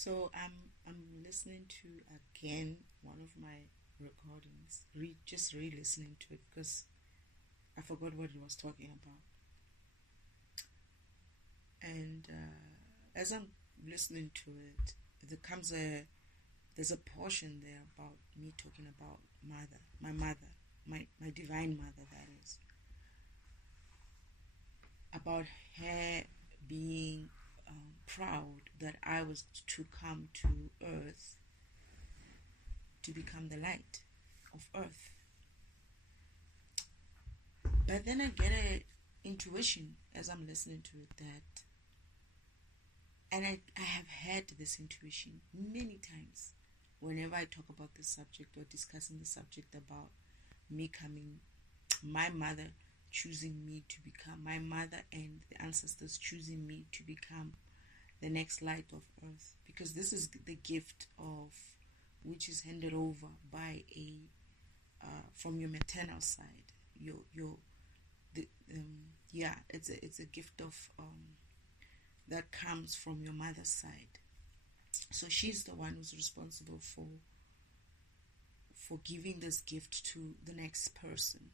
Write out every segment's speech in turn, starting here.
So I'm listening to again one of my recordings, just re-listening to it because I forgot what it was talking about. And as I'm listening to it, there's a portion there about me talking about my mother, my divine mother, that is, about her being proud that I was to come to earth to become the light of earth. But then I get an intuition as I'm listening to it and I have had this intuition many times whenever I talk about this subject or discussing the subject about my mother choosing me to become, my mother and the ancestors choosing me to become the next light of earth, because this is the gift of which is handed over by from your maternal side. It's a gift of that comes from your mother's side. So she's the one who's responsible for giving this gift to the next person.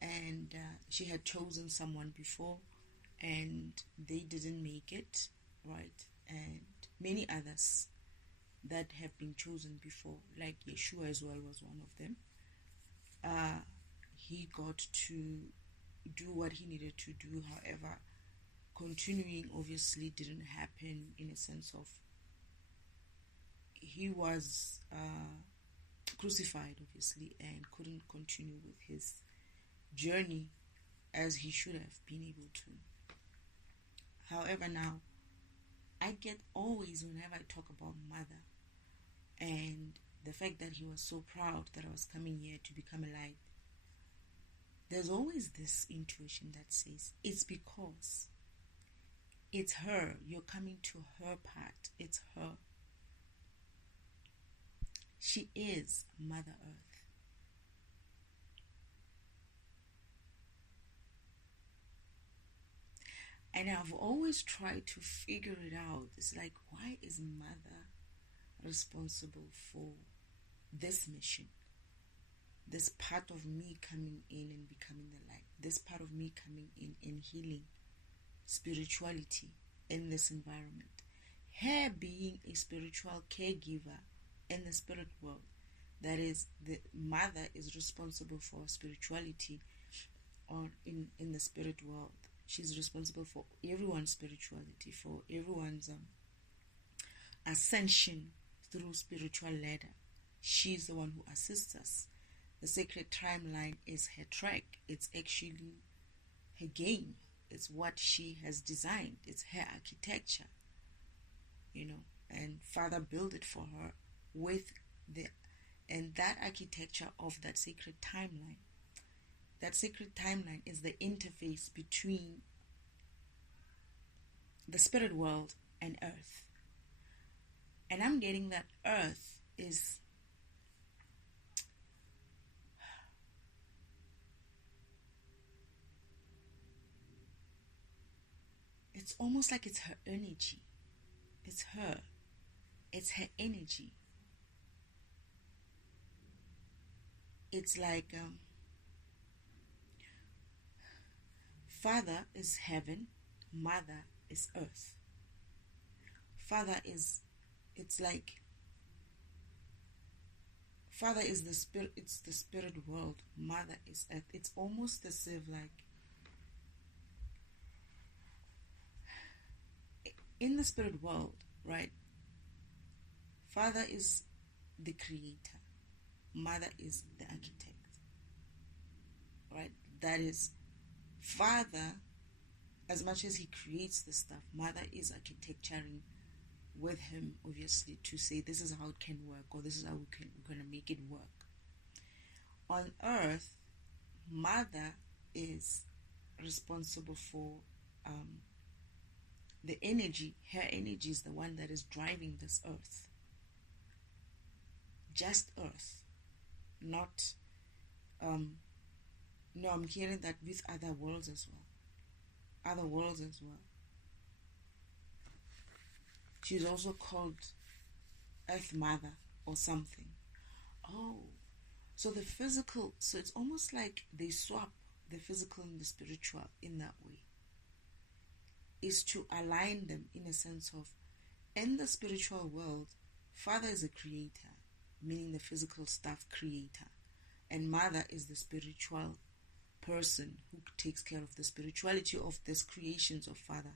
And she had chosen someone before and they didn't make it, right? And many others that have been chosen before, like Yeshua as well was one of them. He got to do what he needed to do. However, continuing obviously didn't happen, in a sense of he was crucified obviously and couldn't continue with his journey as he should have been able to. However, now I get always, whenever I talk about mother and the fact that he was so proud that I was coming here to become a light, there's always this intuition that says it's because it's her. You're coming to her part. It's her. She is Mother Earth. And I've always tried to figure it out. It's like, why is Mother responsible for this mission? This part of me coming in and becoming the light. This part of me coming in and healing spirituality in this environment. Her being a spiritual caregiver in the spirit world. That is, the mother is responsible for spirituality or in the spirit world. She's responsible for everyone's spirituality, for everyone's ascension through spiritual ladder. She's the one who assists us. The sacred timeline is her track. It's actually her game. It's what she has designed. It's her architecture, and Father built it for her and that architecture of that sacred timeline. That sacred timeline is the interface between the spirit world and earth. And I'm getting that earth is it's almost like it's her energy. It's her. It's her energy. It's like Father is heaven, Mother is earth. Father is the spirit, it's the spirit world, Mother is earth. It's almost as if like in the spirit world, right? Father is the creator, Mother is the architect, right? That is, Father, as much as he creates the stuff, Mother is architecturing with him, obviously, to say this is how it can work, or this is how we're going to make it work. On earth, Mother is responsible for the energy. Her energy is the one that is driving this earth. Just earth. Not, no, I'm hearing that with other worlds as well. She's also called Earth Mother or something. Oh, so the physical, so it's almost like they swap the physical and the spiritual in that way. Is to align them in a sense of, in the spiritual world, Father is a creator, meaning the physical stuff creator, and Mother is the spiritual person who takes care of the spirituality of these creations of Father.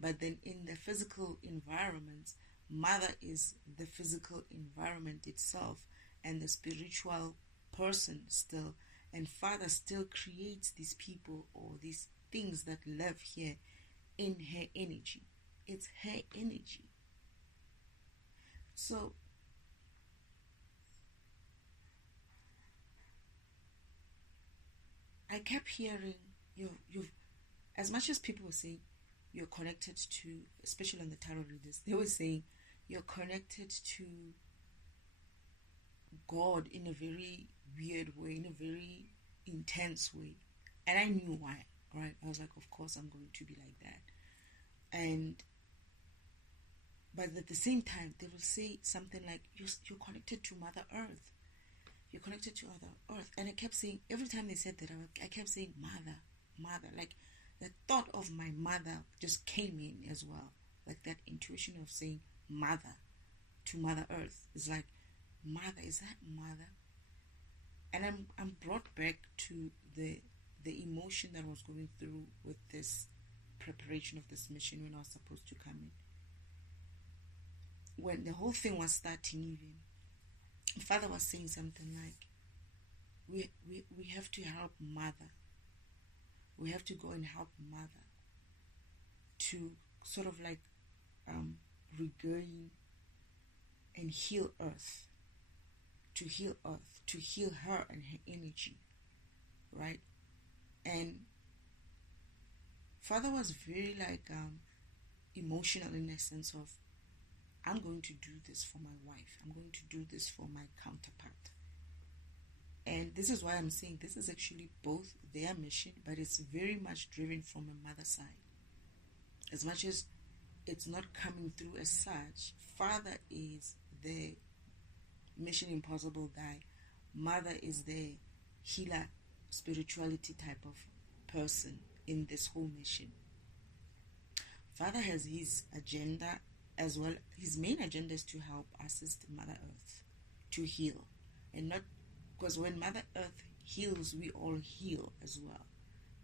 But then in the physical environment, Mother is the physical environment itself and the spiritual person still, and Father still creates these people or these things that live here in her energy. It's her energy. So I kept hearing you've as much as people were saying you're connected to, especially on the tarot readers, they were saying you're connected to God in a very weird way, in a very intense way. And I knew why, right? I was like, of course I'm going to be like that. And but at the same time, they will say something like, you're connected to Mother Earth. You're connected to Mother Earth. And I kept saying, every time they said that, I kept saying, Mother, Mother. Like, the thought of my mother just came in as well. Like that intuition of saying Mother to Mother Earth. It's like, Mother, is that Mother? And I'm brought back to the emotion that I was going through with this preparation of this mission when I was supposed to come in. When the whole thing was starting, even Father was saying something like, we have to help Mother. We have to go and help Mother to sort of like regain and heal Earth, to heal Earth, to heal her and her energy, right? And Father was very like emotional in the sense of, I'm going to do this for my wife. I'm going to do this for my counterpart. And this is why I'm saying this is actually both their mission, but it's very much driven from a mother side. As much as it's not coming through as such, Father is the Mission Impossible guy. Mother is the healer, spirituality type of person in this whole mission. Father has his agenda as well. His main agenda is to help assist Mother Earth to heal, and not because when Mother Earth heals, we all heal as well.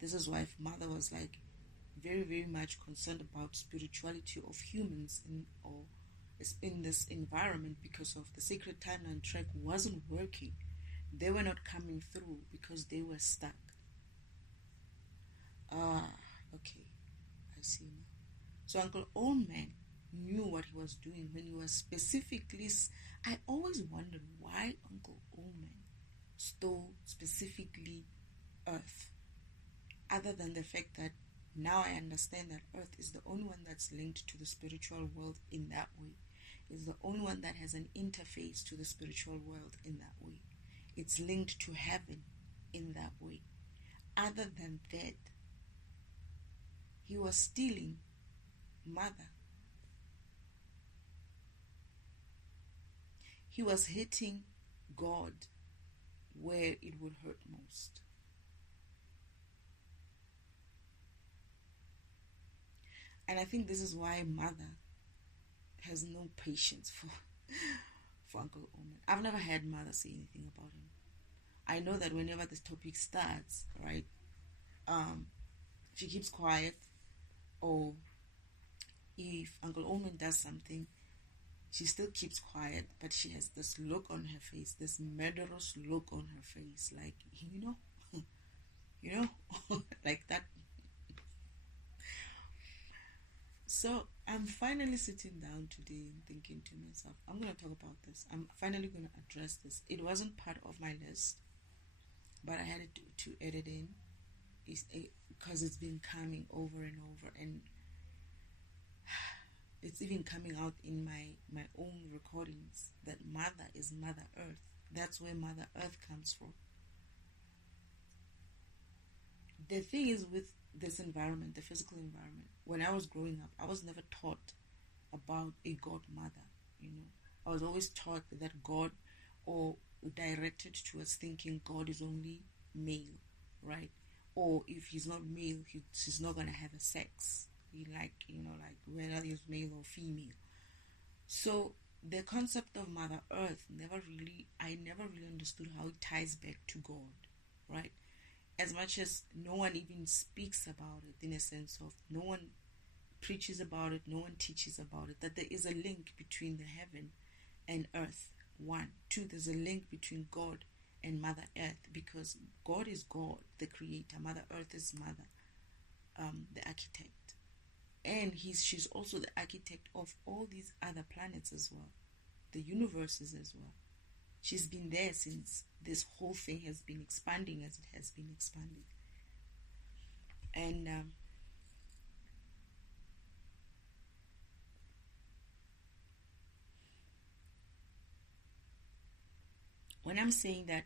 This is why Mother was like very, very much concerned about spirituality of humans in this environment, because of the sacred timeline track wasn't working. They were not coming through because they were stuck. Okay, I see now. So Uncle Oldman knew what he was doing when he was specifically. I always wondered why Uncle Oldman stole specifically Earth, other than the fact that now I understand that Earth is the only one that's linked to the spiritual world in that way. It's the only one that has an interface to the spiritual world in that way. It's linked to heaven in that way. Other than that, he was stealing Mother. He was hitting God where it would hurt most. And I think this is why Mother has no patience for Uncle Omen. I've never had Mother say anything about him. I know that whenever this topic starts, right, she keeps quiet, or if Uncle Omen does something, she still keeps quiet, but she has this look on her face, this murderous look on her face, like, like that. So I'm finally sitting down today and thinking to myself, I'm going to talk about this. I'm finally going to address this. It wasn't part of my list, but I had to edit in because it's been coming over and over, and it's even coming out in my own recordings that Mother is Mother Earth. That's where Mother Earth comes from. The thing is with this environment, the physical environment, when I was growing up, I was never taught about a godmother, you know. I was always taught that God, or directed towards thinking God is only male, right? Or if he's not male, he's not going to have a sex. Like, you know, like whether he's male or female. So the concept of Mother Earth I never really understood how it ties back to God, right? As much as no one even speaks about it, in a sense of no one preaches about it, no one teaches about it, that there is a link between the heaven and earth. One. Two, there's a link between God and Mother Earth, because God is God, the creator. Mother Earth is Mother, the architect. And she's also the architect of all these other planets as well, the universes as well. She's been there since this whole thing has been expanding as it has been expanding. And when I'm saying that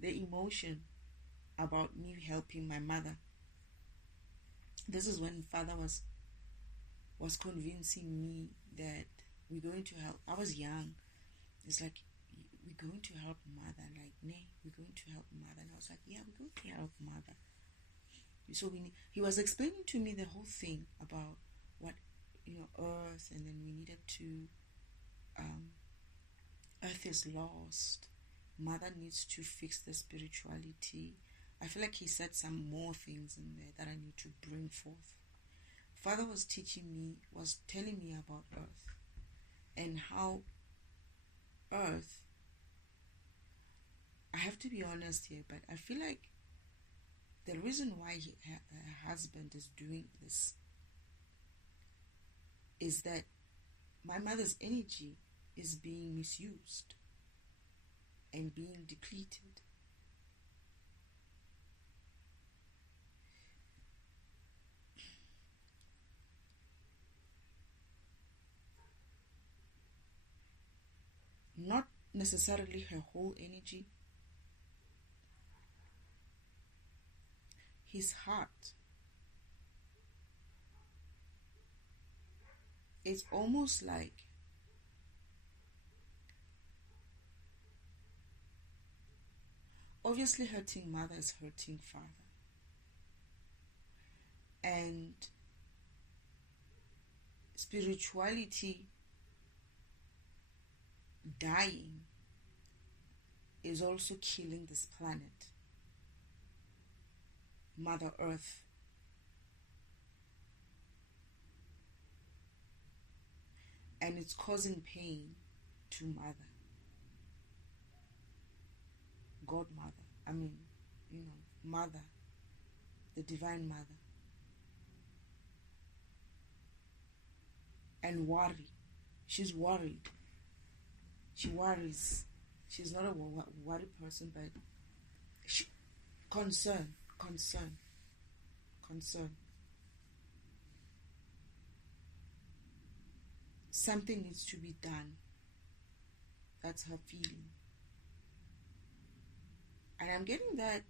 the emotion about me helping my mother, this is when Father was convincing me that we're going to help. I was young. It's like, we're going to help Mother. Like, nay, we're going to help Mother. And I was like, yeah, we're going to help Mother. So he was explaining to me the whole thing about what, you know, Earth, and then we needed to, Earth is lost. Mother needs to fix the spirituality. I feel like he said some more things in there that I need to bring forth. Father was telling me about Earth and how Earth, I have to be honest here, but I feel like the reason why her husband is doing this is that my mother's energy is being misused and being depleted. Not necessarily her whole energy, his heart. It's almost like obviously hurting mother is hurting father. And spirituality dying is also killing this planet, Mother Earth. And it's causing pain to Mother, Godmother. I mean, you know, Mother, the Divine Mother. And worry. She's worried. She worries. She's not a worried person, but concern. Something needs to be done. That's her feeling. And I'm getting that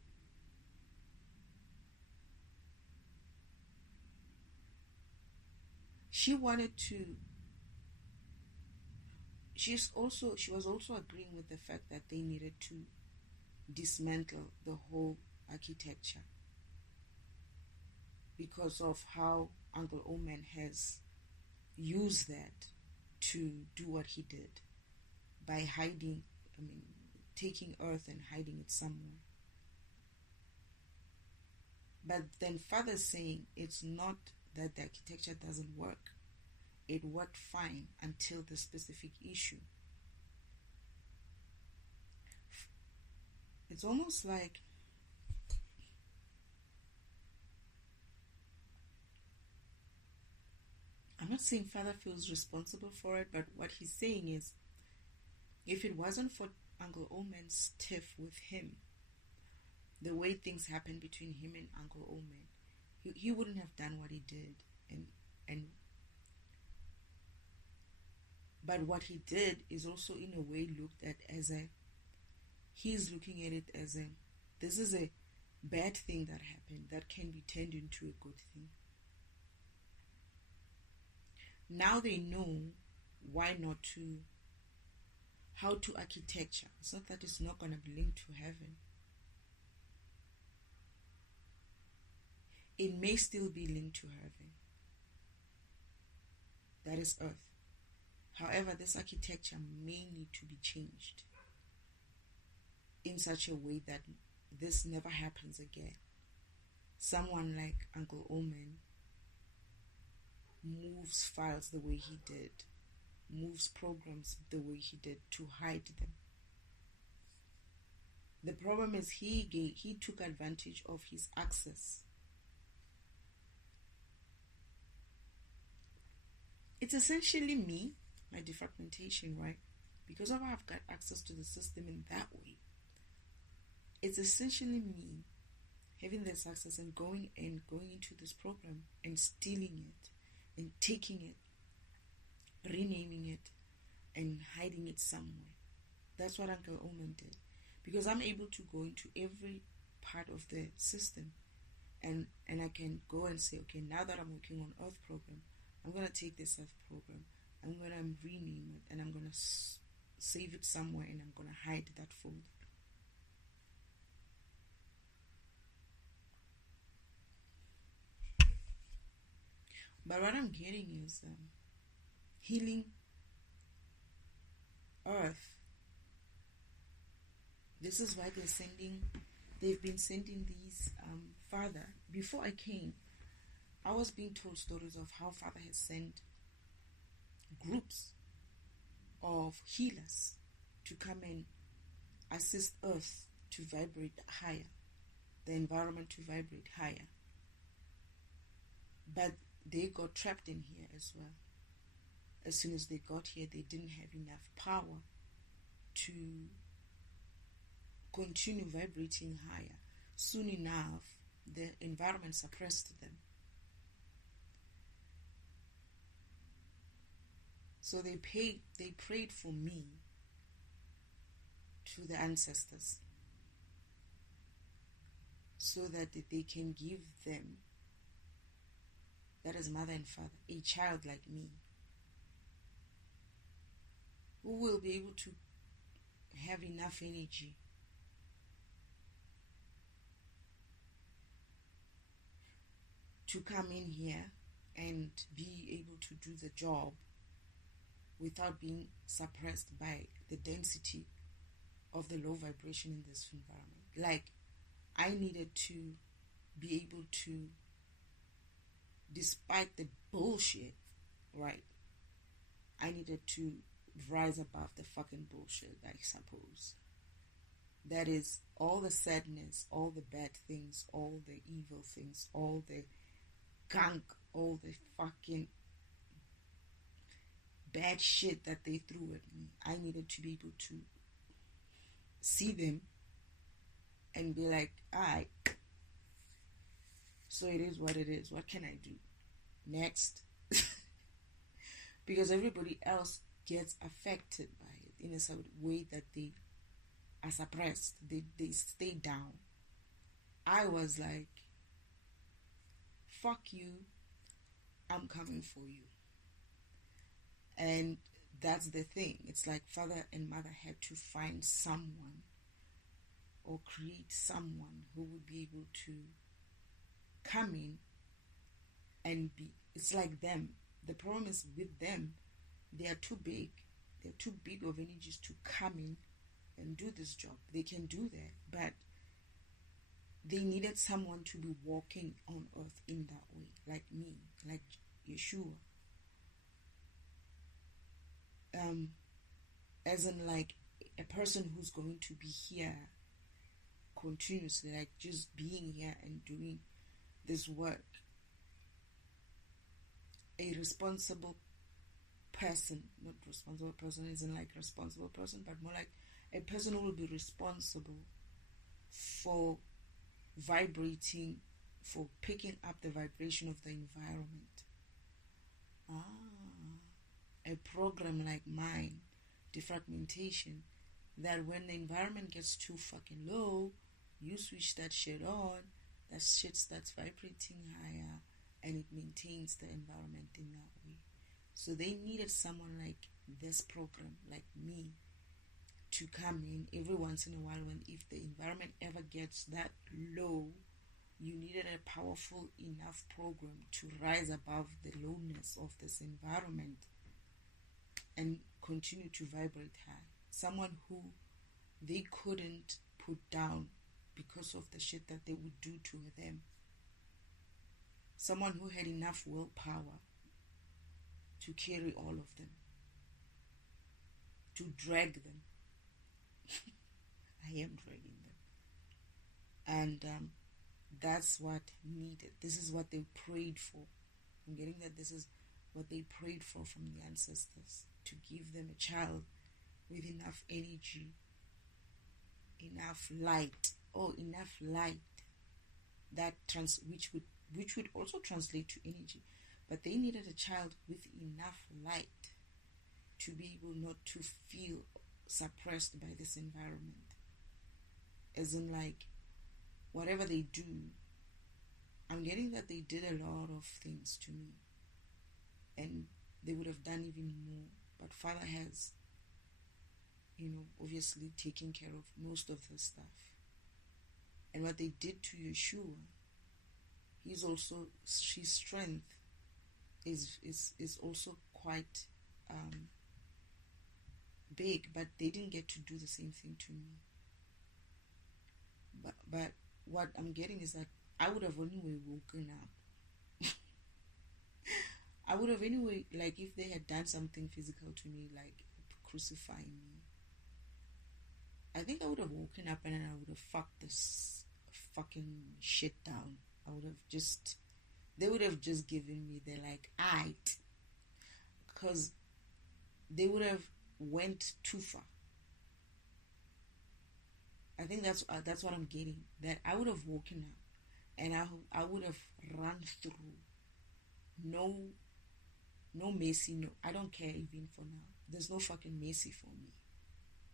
she wanted to, she was also agreeing with the fact that they needed to dismantle the whole architecture because of how Uncle Oman has used that to do what he did by taking Earth and hiding it somewhere. But then Father's saying it's not that the architecture doesn't work. It worked fine until the specific issue. It's almost like I'm not saying Father feels responsible for it, but what he's saying is if it wasn't for Uncle Oman's tiff with him, the way things happened between him and Uncle Oman, he wouldn't have done what he did. But what he did is also in a way looked at as he's looking at it as this is a bad thing that happened that can be turned into a good thing. Now they know why not to, how to architecture. It's not that it's not going to be linked to heaven. It may still be linked to heaven. That is earth. However, this architecture may need to be changed in such a way that this never happens again. Someone like Uncle Omen moves files the way he did, moves programs the way he did to hide them. The problem is he took advantage of his access. It's essentially me, my defragmentation, right? Because of how I've got access to the system in that way. It's essentially me having this access and going into this program and stealing it and taking it, renaming it, and hiding it somewhere. That's what Uncle Omen did. Because I'm able to go into every part of the system and I can go and say, okay, now that I'm working on Earth program, I'm going to take this Earth program, I'm going to rename it, and I'm going to save it somewhere, and I'm going to hide that folder. But what I'm getting is healing Earth. This is why they've been sending these Father. Before I came, I was being told stories of how Father has sent groups of healers to come and assist Earth to vibrate higher, the environment to vibrate higher. But they got trapped in here as well. As soon as they got here, they didn't have enough power to continue vibrating higher. Soon enough, the environment suppressed them. So they prayed for me to the ancestors so that they can give them, that is mother and father, a child like me, who will be able to have enough energy to come in here and be able to do the job without being suppressed by the density of the low vibration in this environment. Like, I needed to be able to, despite the bullshit, right? I needed to rise above the fucking bullshit, I suppose. That is all the sadness, all the bad things, all the evil things, all the gunk, all the fucking bad shit that they threw at me. I needed to be able to see them and be like, alright, so it is what it is. What can I do next? Because everybody else gets affected by it in a way that they are suppressed. They stay down. I was like, fuck you, I'm coming for you. And that's the thing. It's like father and mother had to find someone or create someone who would be able to come in and be, it's like them. The problem is with them, they are too big. They're too big of energies to come in and do this job. They can do that, but they needed someone to be walking on earth in that way, like me, like Yeshua. As in like a person who's going to be here continuously, like just being here and doing this work. A responsible person, not responsible person isn't like responsible person, but more like a person who will be responsible for vibrating, for picking up the vibration of the environment. A program like mine, defragmentation, that when the environment gets too fucking low, you switch that shit on, that shit starts vibrating higher, and it maintains the environment in that way. So they needed someone like this program, like me, to come in every once in a while when if the environment ever gets that low, you needed a powerful enough program to rise above the lowness of this environment and continue to vibrate high. Someone who they couldn't put down because of the shit that they would do to them. Someone who had enough willpower to carry all of them, to drag them. I am dragging them. And that's what needed. This is what they prayed for. I'm getting that this is what they prayed for from the ancestors, to give them a child with enough energy, enough light, enough light that which would also translate to energy. But they needed a child with enough light to be able not to feel suppressed by this environment. As in, like, whatever they do, I'm getting that they did a lot of things to me. And they would have done even more. But Father has, obviously taken care of most of the stuff. And what they did to Yeshua, his strength is also quite big, but they didn't get to do the same thing to me. But what I'm getting is that I would have anyway woken up. I would have anyway, like, if they had done something physical to me, like crucifying me, I think I would have woken up and then I would have fucked this fucking shit down. They would have just given me the, like, aight. Because they would have went too far. I think that's what I'm getting. That I would have woken up and I would have run through. No mercy. No, I don't care even for now. There's no fucking mercy for me.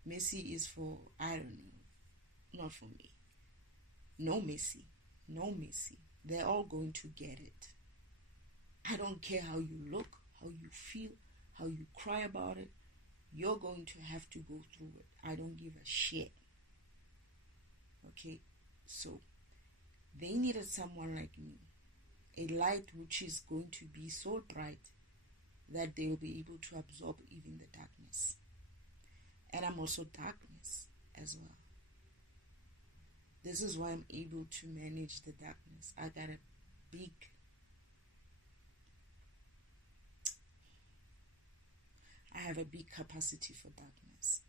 Mercy is for, I don't know, not for me. No mercy. No mercy. They're all going to get it. I don't care how you look, how you feel, how you cry about it. You're going to have to go through it. I don't give a shit. Okay? So, they needed someone like me. A light which is going to be so bright that they will be able to absorb even the darkness. And I'm also darkness as well. This is why I'm able to manage the darkness. I have a big capacity for darkness.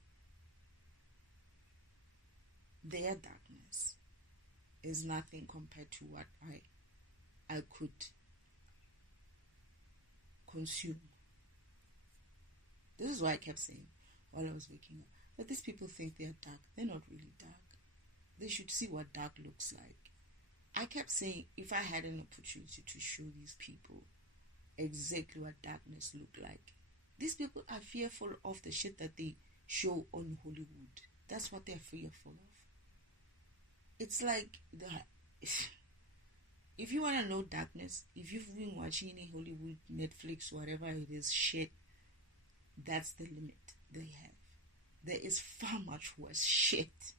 Their darkness is nothing compared to what I could consume. This is why I kept saying while I was waking up that these people think they are dark. They're not really dark. They should see what dark looks like. I kept saying, if I had an opportunity to show these people exactly what darkness looked like. These people are fearful of the shit that they show on Hollywood. That's what they're fearful of. It's like, if you want to know darkness, if you've been watching any Hollywood, Netflix, whatever it is, shit, that's the limit they have. There is far much worse shit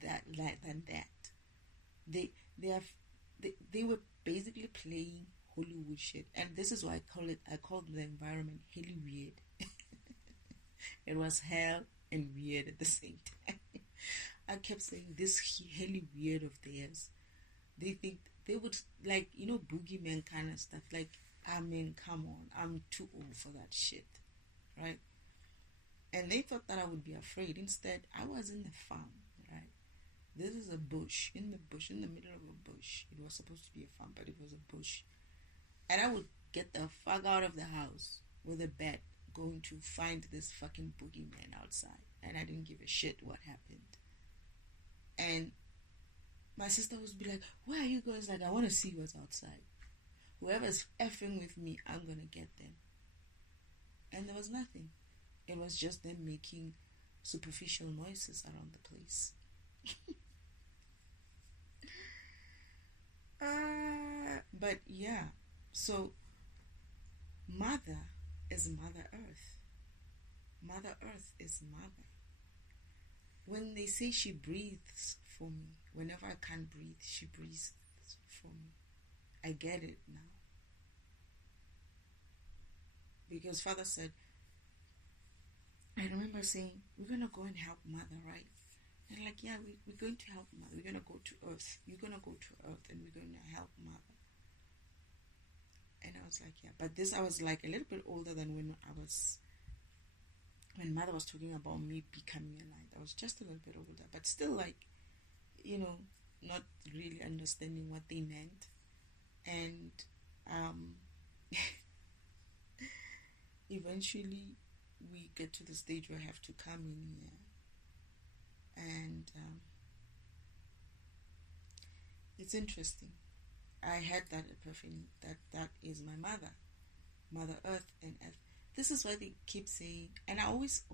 than that. They were basically playing Hollywood shit, and this is why I called the environment hella weird. It was hell and weird at the same time. I kept saying this hella weird of theirs. They think they would, like, boogeyman kind of stuff. Like, I mean, come on, I'm too old for that shit, right? And they thought that I would be afraid. Instead, I was in the farm, right? This is a bush, in the middle of a bush. It was supposed to be a farm, but it was a bush. And I would get the fuck out of the house with a bat, going to find this fucking boogeyman outside. And I didn't give a shit what happened. And my sister would be like, where are you guys? Like, I want to see what's outside. Whoever's effing with me, I'm going to get them. And there was nothing. It was just them making superficial noises around the place. But yeah, so Mother is Mother Earth. Mother Earth is Mother. When they say she breathes for me, whenever I can't breathe, she breathes for me. I get it now. Because Father said, I remember saying, we're going to go and help Mother, right? And like, yeah, we're going to help Mother. We're going to go to Earth. You're going to go to Earth and we're going to help Mother. And I was like, yeah. But this, I was like a little bit older than when Mother was talking about me becoming a light. I was just a little bit older, but still like, not really understanding what they meant. And eventually we get to the stage where I have to come in here. And it's interesting. I had that epiphany that is my mother. Mother Earth and Earth. This is why they keep saying, and I always,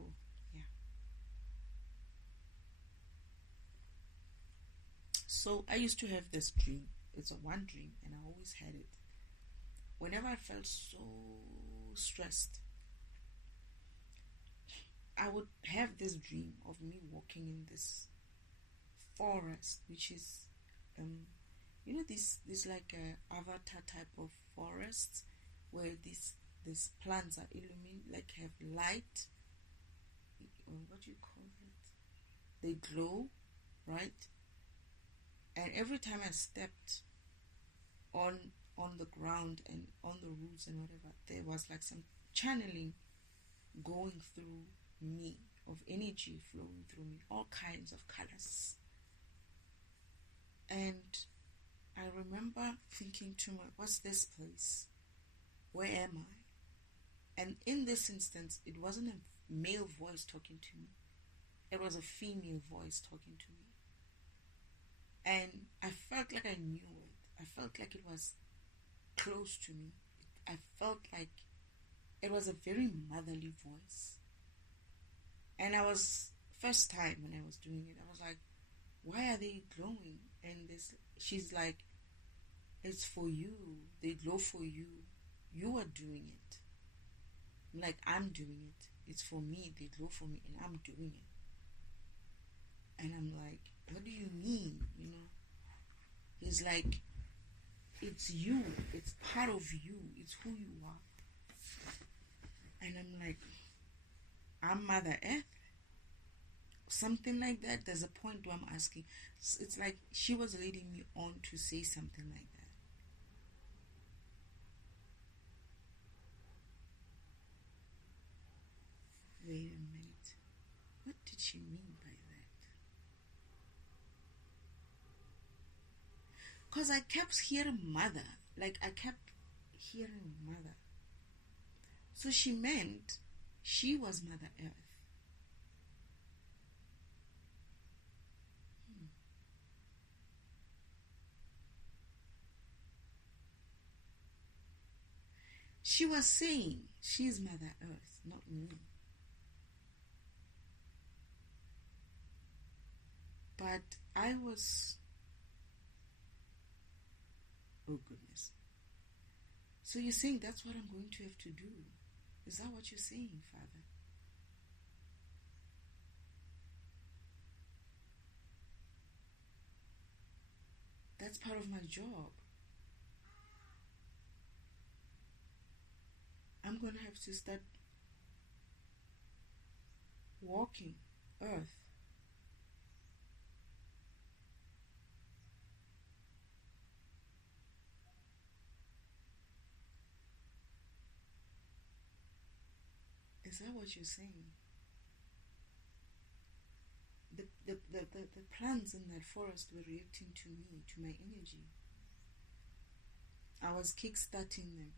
So I used to have this dream. It's a one dream, and I always had it. Whenever I felt so stressed, I would have this dream of me walking in this forest, which is, this like a avatar type of forests where these plants are illuminated, like have light, or what do you call it? They glow, right? And every time I stepped on the ground and on the roots and whatever, there was like some channeling going through me, of energy flowing through me, all kinds of colors. And I remember thinking to myself, what's this place? Where am I? And in this instance, it wasn't a male voice talking to me. It was a female voice talking to me. And I felt like I knew it. I felt like it was close to me. I felt like it was a very motherly voice. And I was, first time when I was doing it, I was like, why are they glowing? And she's like, it's for you. They glow for you. You are doing it. I'm like, I'm doing it. It's for me. They glow for me and I'm doing it. And I'm like, what do you mean? He's like, it's you. It's part of you. It's who you are. And I'm like, I'm Mother Earth. Something like that. There's a point where I'm asking. It's like she was leading me on to say something like that. Wait a minute. What did she mean by that? Because I kept hearing Mother. Like I kept hearing Mother. So she meant she was Mother Earth. She was saying she's Mother Earth, not me. But I was... Oh goodness. So you're saying that's what I'm going to have to do? Is that what you're saying, Father? That's part of my job. I'm going to have to start walking Earth. Is that what you're saying? The plants in that forest were reacting to me, to my energy. I was kick-starting them.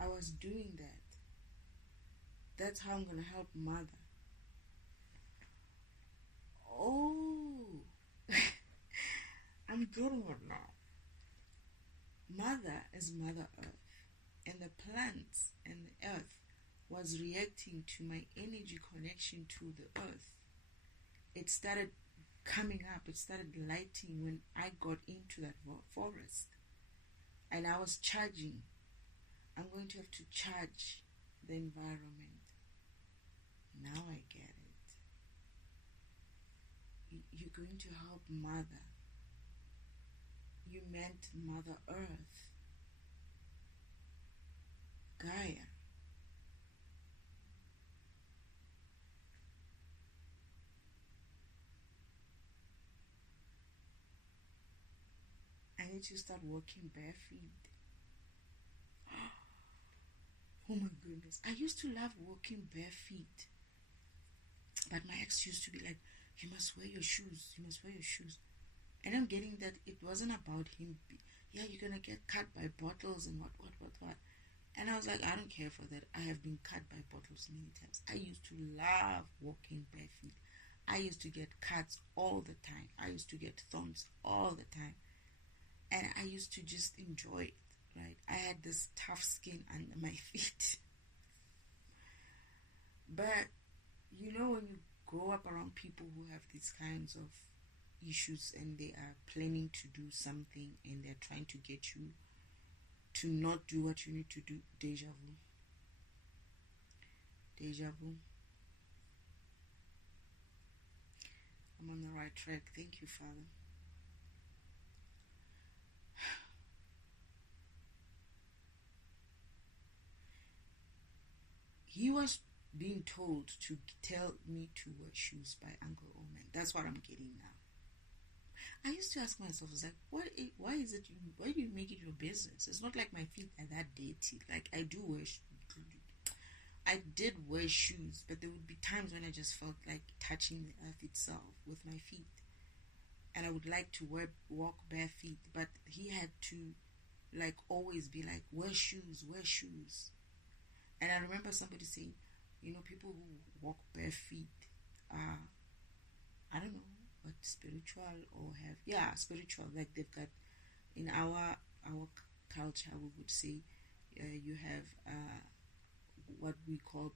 I was doing that. That's how I'm going to help Mother. Oh, I'm getting it now. Mother is Mother Earth, and the plants and the earth was reacting to my energy connection to the earth. It started coming up, it started lighting when I got into that forest. And I was charging. I'm going to have to charge the environment. Now I get it. You're going to help Mother. You meant Mother Earth, Gaia. I need to start walking bare feet. Oh my goodness. I used to love walking bare feet. But my ex used to be like, you must wear your shoes. You must wear your shoes. And I'm getting that it wasn't about him. Yeah, you're going to get cut by bottles and what. And I was like, I don't care for that. I have been cut by bottles many times. I used to love walking bare feet. I used to get cuts all the time. I used to get thorns all the time. And I used to just enjoy it, right? I had this tough skin under my feet. But, you know, when you grow up around people who have these kinds of issues and they are planning to do something and they're trying to get you to not do what you need to do, deja vu. Deja vu. I'm on the right track. Thank you, Father. He was being told to tell me to wear shoes by Uncle Omen. That's what I'm getting now. I used to ask myself, I was like, why do you make it your business? It's not like my feet are that dirty. Like, I did wear shoes, but there would be times when I just felt like touching the earth itself with my feet. And I would like to walk bare feet, but he had to like always be like, wear shoes. And I remember somebody saying, you know, people who walk bare feet are, I don't know, but spiritual or have, spiritual. Like they've got, in our culture, we would say, you have what we call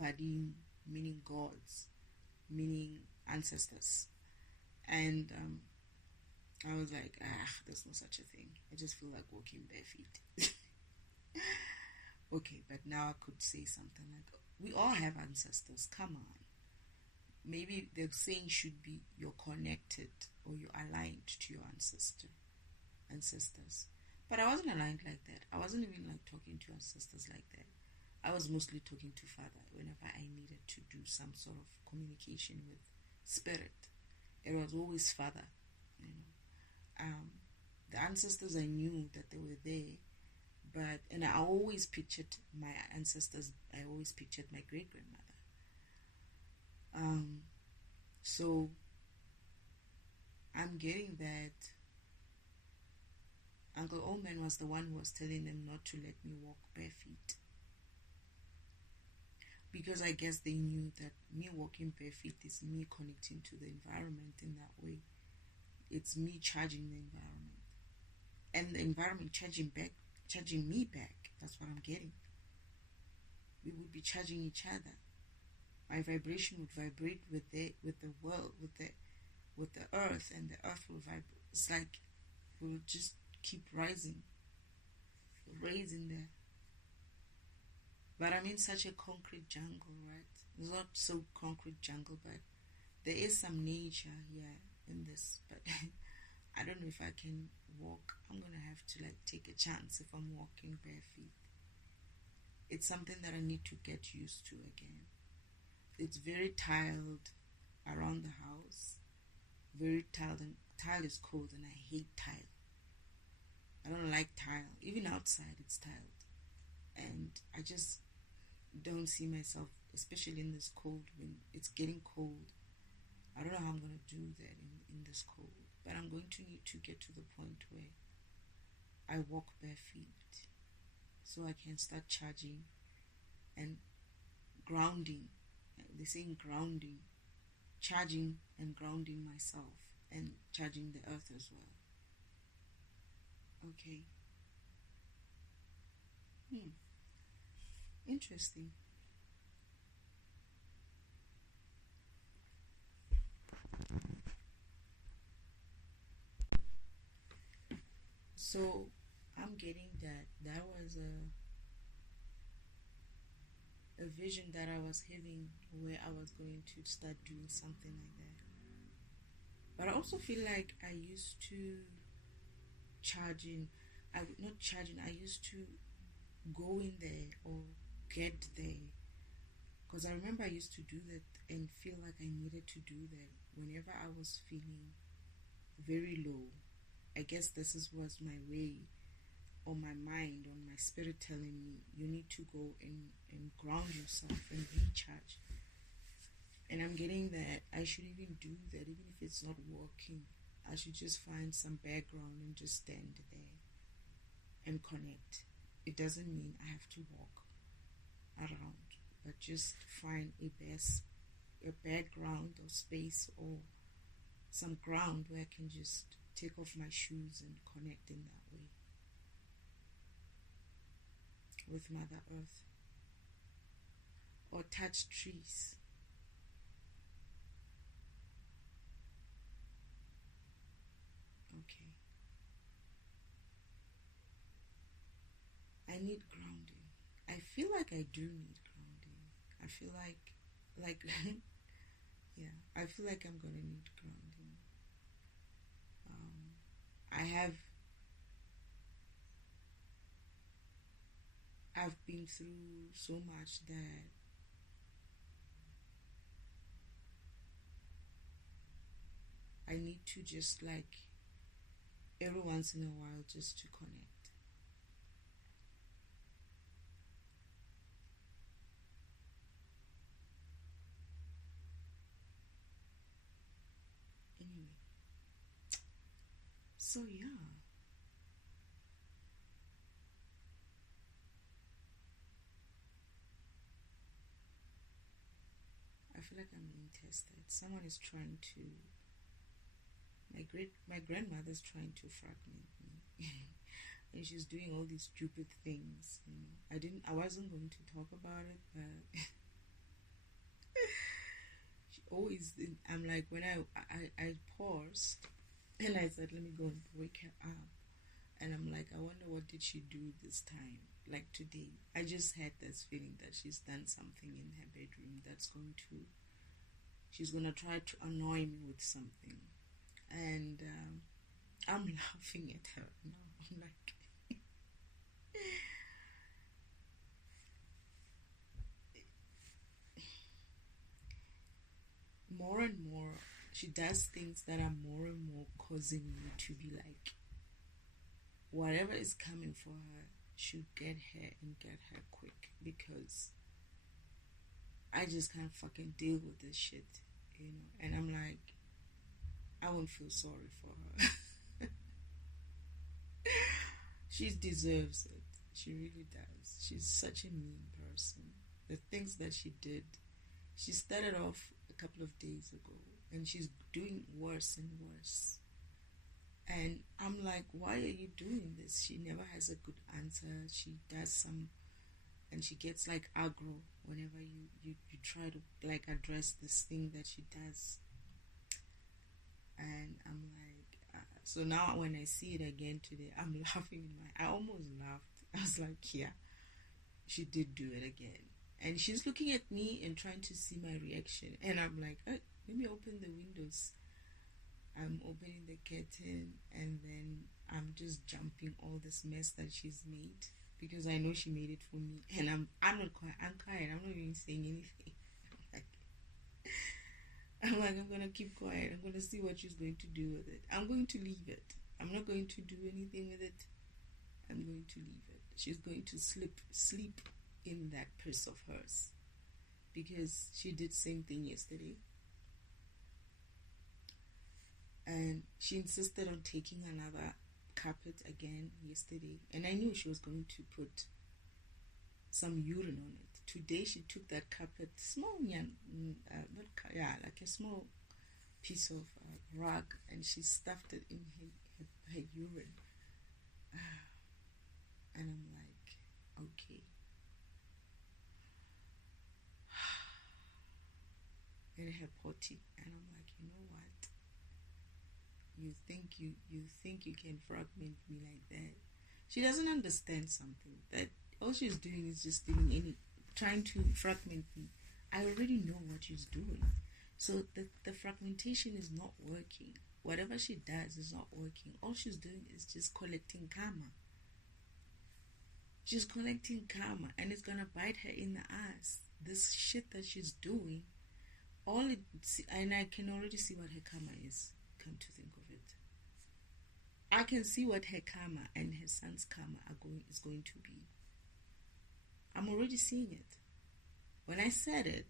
badin, meaning gods, meaning ancestors. And I was like, there's no such a thing. I just feel like walking bare feet. Okay, but now I could say something like, we all have ancestors, come on. Maybe the saying should be, you're connected or you're aligned to your ancestors. But I wasn't aligned like that. I wasn't even like talking to ancestors like that. I was mostly talking to Father whenever I needed to do some sort of communication with Spirit. It was always Father, you know. The ancestors, I knew that they were there. And I always pictured my ancestors, I always pictured my great-grandmother. So I'm getting that Uncle Omen was the one who was telling them not to let me walk bare feet. Because I guess they knew that me walking bare feet is me connecting to the environment in that way. It's me charging the environment. And the environment charging me back. That's what I'm getting. We would be charging each other. My vibration would vibrate with the world, with the earth, and the earth will vibrate. It's like we'll just keep raising there. But I'm in such a concrete jungle, right? It's not so concrete jungle, but there is some nature here in this. But I don't know if I can walk. I'm gonna have to like take a chance if I'm walking bare feet. It's something that I need to get used to again. It's very tiled around the house. Very tiled, and tile is cold, and I hate tile. I don't like tile. Even outside, it's tiled, and I just don't see myself, especially in this cold, when it's getting cold. I don't know how I'm going to do that in this cold, but I'm going to need to get to the point where I walk bare feet so I can start charging and grounding. They're saying grounding, charging and grounding myself and charging the earth as well. Okay. Interesting. So I'm getting that was a vision that I was having where I was going to start doing something like that. But I also feel like I used to charging, I would not charging, I used to go in there or get there. Because I remember I used to do that and feel like I needed to do that whenever I was feeling very low. I guess was my way, or my mind, or my spirit telling me you need to go and ground yourself and recharge. And I'm getting that I should even do that, even if it's not working. I should just find some background and just stand there and connect. It doesn't mean I have to walk around, but just find a background or space or some ground where I can just take off my shoes and connect in that way with Mother Earth, or touch trees. Okay. I need grounding. I feel like I do need grounding. I feel like, yeah, I feel like I'm gonna need grounding. I've been through so much that I need to just like every once in a while just to connect. Anyway, so yeah. I feel like I'm being tested. Someone is trying to. My grandmother's trying to fragment me, and she's doing all these stupid things. I wasn't going to talk about it, but she always. I'm like when I paused, and I said, let me go and wake her up, and I'm like, I wonder what did she do this time, like today. I just had this feeling that she's done something in her bedroom she's gonna try to annoy me with something, and I'm laughing at her now. I'm like, more and more, she does things that are more and more causing me to be like, whatever is coming for her should get her and get her quick, because I just can't fucking deal with this shit. And I'm like, I won't feel sorry for her. She deserves it. She really does. She's such a mean person. The things that she did, she started off a couple of days ago, and she's doing worse and worse. And I'm like, why are you doing this? She never has a good answer. She does some, and she gets like aggro whenever you try to like address this thing that she does. And I'm like, so now when I see it again today, I'm laughing I almost laughed. I was like, yeah, she did do it again. And she's looking at me and trying to see my reaction. And I'm like, let me open the windows. I'm opening the curtain, and then I'm just jumping all this mess that she's made, because I know she made it for me. And I'm not quiet. I'm quiet. I'm not even saying anything. I'm like, I'm gonna keep quiet. I'm gonna see what she's going to do with it. I'm going to leave it. I'm not going to do anything with it. I'm going to leave it. She's going to sleep in that purse of hers, because she did the same thing yesterday. And she insisted on taking another carpet again yesterday, and I knew she was going to put some urine on it. Today she took that carpet, like a small piece of rug, and she stuffed it in her urine. And I'm like, okay. In her potty, and I'm like, you know what? You think you can fragment me like that? She doesn't understand something, that all she's doing is just trying to fragment me. I already know what she's doing. So the fragmentation is not working. Whatever she does is not working. All she's doing is just collecting karma. She's collecting karma, and it's gonna bite her in the ass. This shit that she's doing, and I can already see what her karma is. Come to think of it, I can see what her karma and her son's karma is going to be. I'm already seeing it. When I said it,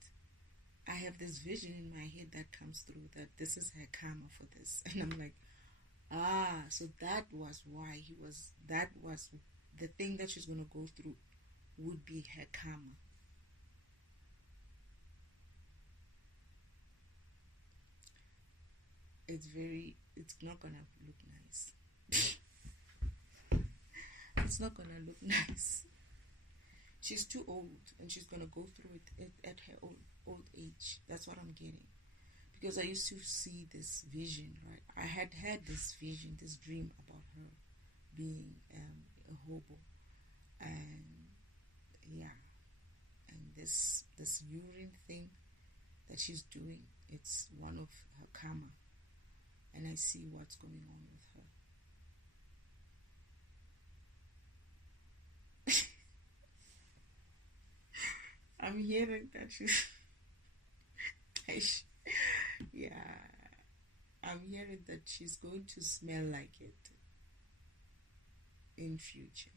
I have this vision in my head that comes through, that this is her karma for this. And I'm like, so that was why that was the thing that she's going to go through, would be her karma. It's not going to look nice. It's not going to look nice. She's too old, and she's going to go through it at her old age. That's what I'm getting. Because I used to see this vision, right? I had this vision, this dream about her being a hobo. And yeah. And this urine thing that she's doing, it's one of her karma. And I see what's going on with her. I'm hearing that she's... yeah. I'm hearing that she's going to smell like it in future.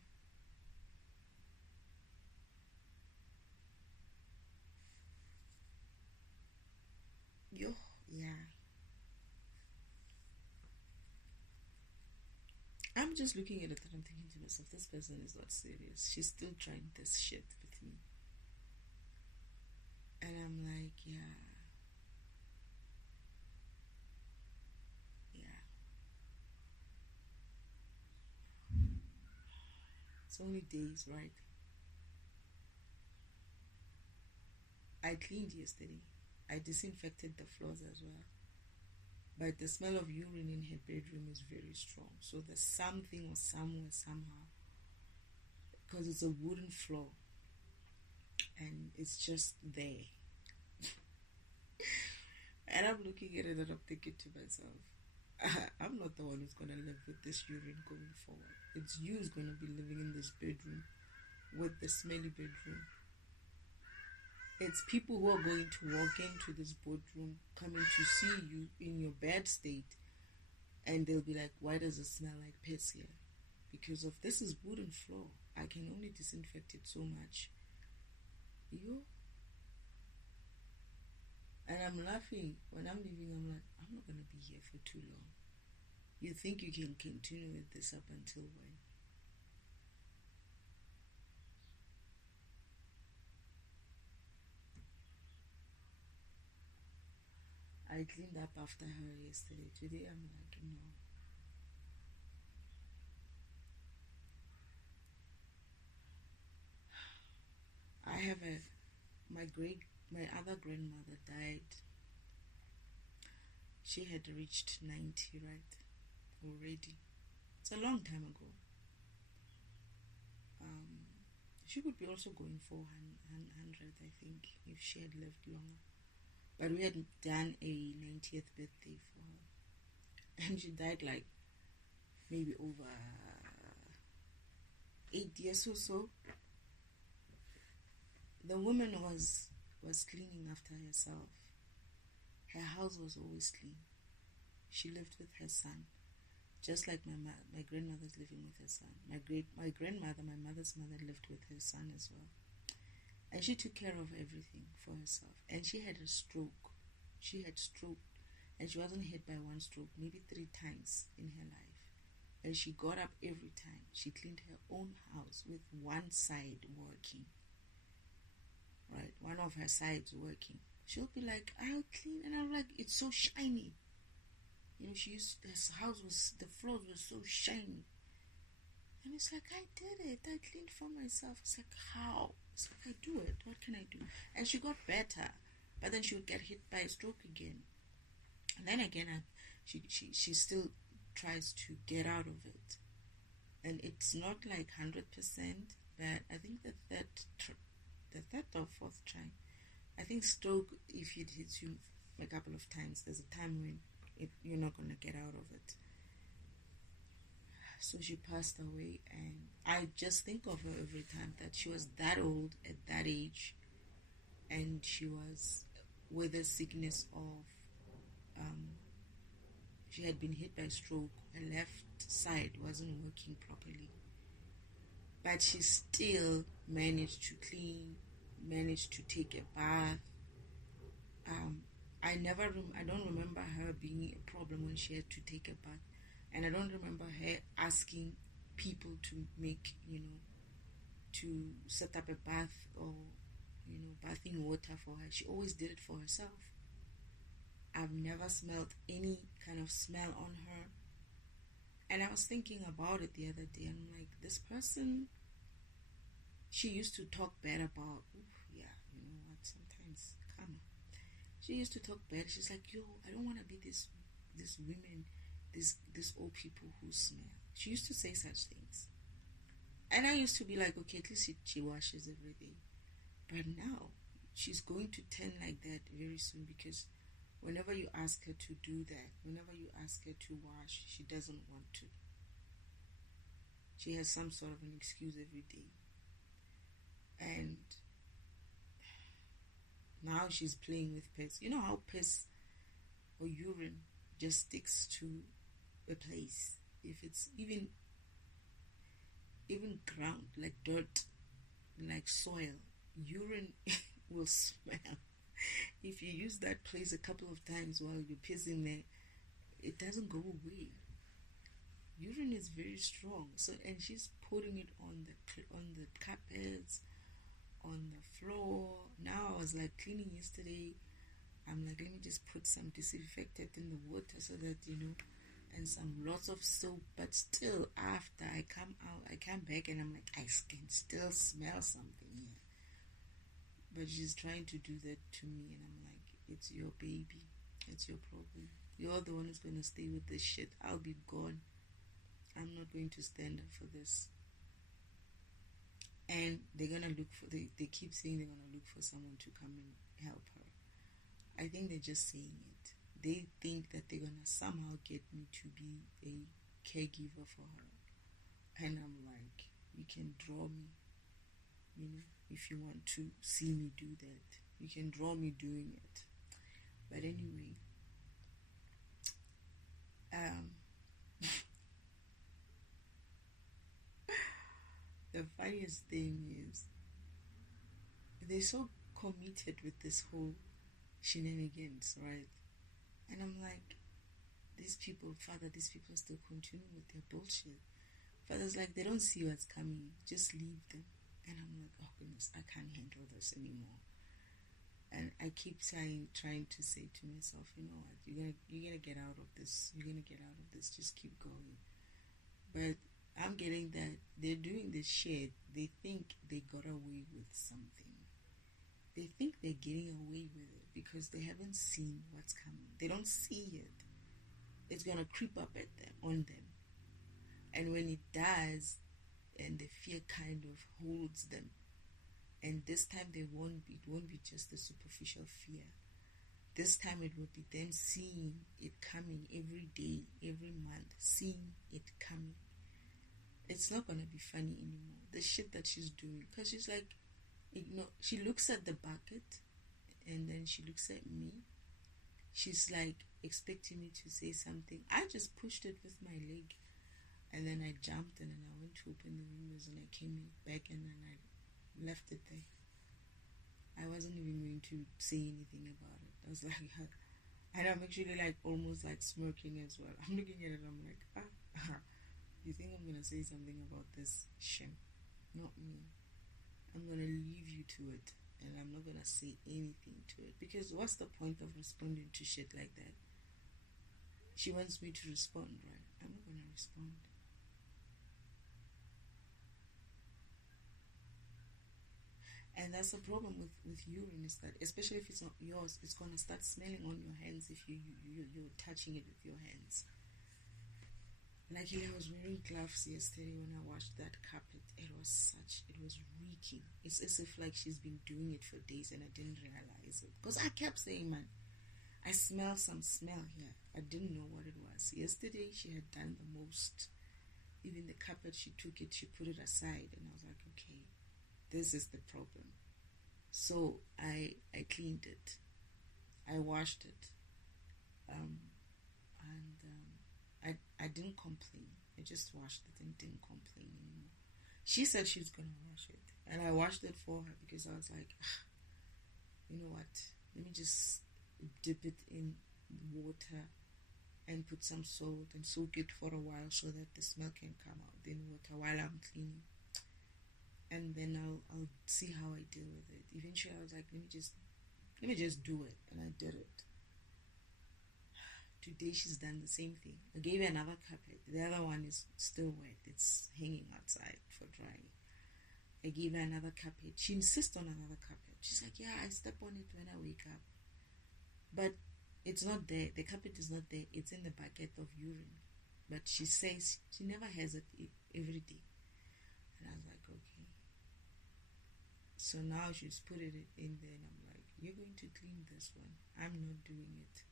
Yeah. I'm just looking at it and I'm thinking to myself, this person is not serious. She's still trying this shit with me. And I'm like, yeah. It's only days, right? I cleaned yesterday. I disinfected the floors as well. But the smell of urine in her bedroom is very strong. So there's something or somewhere, somehow. Because it's a wooden floor. And it's just there. And I'm looking at it and I'm thinking to myself, I'm not the one who's going to live with this urine going forward. It's you who's going to be living in this bedroom with the smelly bedroom. It's people who are going to walk into this boardroom, coming to see you in your bad state, and they'll be like, why does it smell like piss here? Because of this is wooden floor. I can only disinfect it so much. And I'm laughing. When I'm leaving, I'm like, I'm not going to be here for too long. You think you can continue with this up until when? I cleaned up after her yesterday. Today I'm like, no. I have my other grandmother died. She had reached 90, right? Already. It's a long time ago. She would be also going for 100, I think, if she had lived longer. But we had done a 90th birthday for her. And she died like maybe over 8 years or so. The woman was cleaning after herself. Her house was always clean. She lived with her son, just like my grandmother's living with her son. My grandmother, my mother's mother, lived with her son as well. And she took care of everything for herself. And she had a stroke. She had stroke. And she wasn't hit by one stroke, maybe 3 times in her life. And she got up every time. She cleaned her own house with one side working. Right? One of her sides working. She'll be like, I'll clean. And I'm like, it's so shiny. The floors were so shiny. And it's like, I did it. I cleaned for myself. It's like, how? It's like, I do it. What can I do? And she got better. But then she would get hit by a stroke again. And then again, she still tries to get out of it. and it's not like 100%, but I think the third or fourth try, I think stroke, if it hits you a couple of times, there's a time when you're not gonna get out of it. So she passed away, and I just think of her every time, that she was that old at that age, and she was with a sickness of she had been hit by stroke. Her left side wasn't working properly, but she still managed to clean, managed to take a bath. I don't remember her being a problem when she had to take a bath, and I don't remember her asking people to make, to set up a bath or, bathing water for her. She always did it for herself. I've never smelled any kind of smell on her. And I was thinking about it the other day, and I'm like, this person, she used to talk bad about, yeah, you know what, sometimes, come on. She used to talk bad. She's like, yo, I don't want to be this women, this old people who smell. She used to say such things. And I used to be like, okay, at least she washes every day. But now, she's going to turn like that very soon, because whenever you ask her to do that, whenever you ask her to wash, she doesn't want to. She has some sort of an excuse every day. And now she's playing with piss. You know how piss or urine just sticks to a place? If it's even ground, like dirt, like soil, urine will smell. If you use that place a couple of times while you're pissing there, it doesn't go away. Urine is very strong. So, and she's putting it on the carpets, on the floor. Now I was like cleaning yesterday. I'm like, let me just put some disinfectant in the water so that, and some lots of soap. But still, after I come back and I'm like, I can still smell something here. But she's trying to do that to me, and I'm like, it's your baby. It's your problem. You're the one who's going to stay with this shit. I'll be gone. I'm not going to stand up for this. And they're going to look for, they keep saying they're going to look for someone to come and help her. I think they're just saying it. They think that they're going to somehow get me to be a caregiver for her. And I'm like, you can draw me, if you want to see me do that. You can draw me doing it. But anyway, the funniest thing is, they're so committed with this whole shenanigans, right? And I'm like, these people are still continuing with their bullshit. Father's like, they don't see what's coming, just leave them. And I'm like, oh goodness, I can't handle this anymore. And I keep trying to say to myself, you know what, you're gonna get out of this. You're gonna get out of this. Just keep going. But I'm getting that they're doing this shit. They think they got away with something. They think they're getting away with it because they haven't seen what's coming. They don't see it. It's gonna creep up on them. And when it does, and the fear kind of holds them, and this time it won't be just a superficial fear. This time it will be them seeing it coming every day, every month, seeing it coming. It's not gonna be funny anymore. The shit that she's doing, because she's like, she looks at the bucket, and then she looks at me. She's like expecting me to say something. I just pushed it with my leg. And then I jumped, and then I went to open the windows, and I came back, and then I left it there. I wasn't even going to say anything about it. I was like, and I'm actually like almost like smirking as well. I'm looking at it, I'm like, you think I'm going to say something about this? Shame. Not me. I'm going to leave you to it, and I'm not going to say anything to it, because what's the point of responding to shit like that? She wants me to respond, right? I'm not going to respond. And that's the problem with urine, is that, especially if it's not yours, it's going to start smelling on your hands if you're touching it with your hands. Luckily, I was wearing gloves yesterday when I washed that carpet. It was reeking. It's as if like she's been doing it for days and I didn't realize it. Because I kept saying, man, I smell some smell here. I didn't know what it was. Yesterday, she had done the most. Even the carpet, she took it, she put it aside. And I was like, okay, this is the problem. So I cleaned it. I washed it. I didn't complain. I just washed it and didn't complain anymore. She said she was going to wash it. And I washed it for her because I was like, you know what? Let me just dip it in water and put some salt and soak it for a while so that the smell can come out in water while I'm cleaning. And then I'll see how I deal with it. Eventually I was like, let me just do it. And I did it. Today she's done the same thing. I gave her another carpet. The other one is still wet. It's hanging outside for drying. I gave her another carpet. She insists on another carpet. She's like, yeah, I step on it when I wake up. But it's not there. The carpet is not there. It's in the bucket of urine. But she says she never has it every day. And I was like, okay. So now she's put it in there and I'm like, you're going to clean this one. I'm not doing it.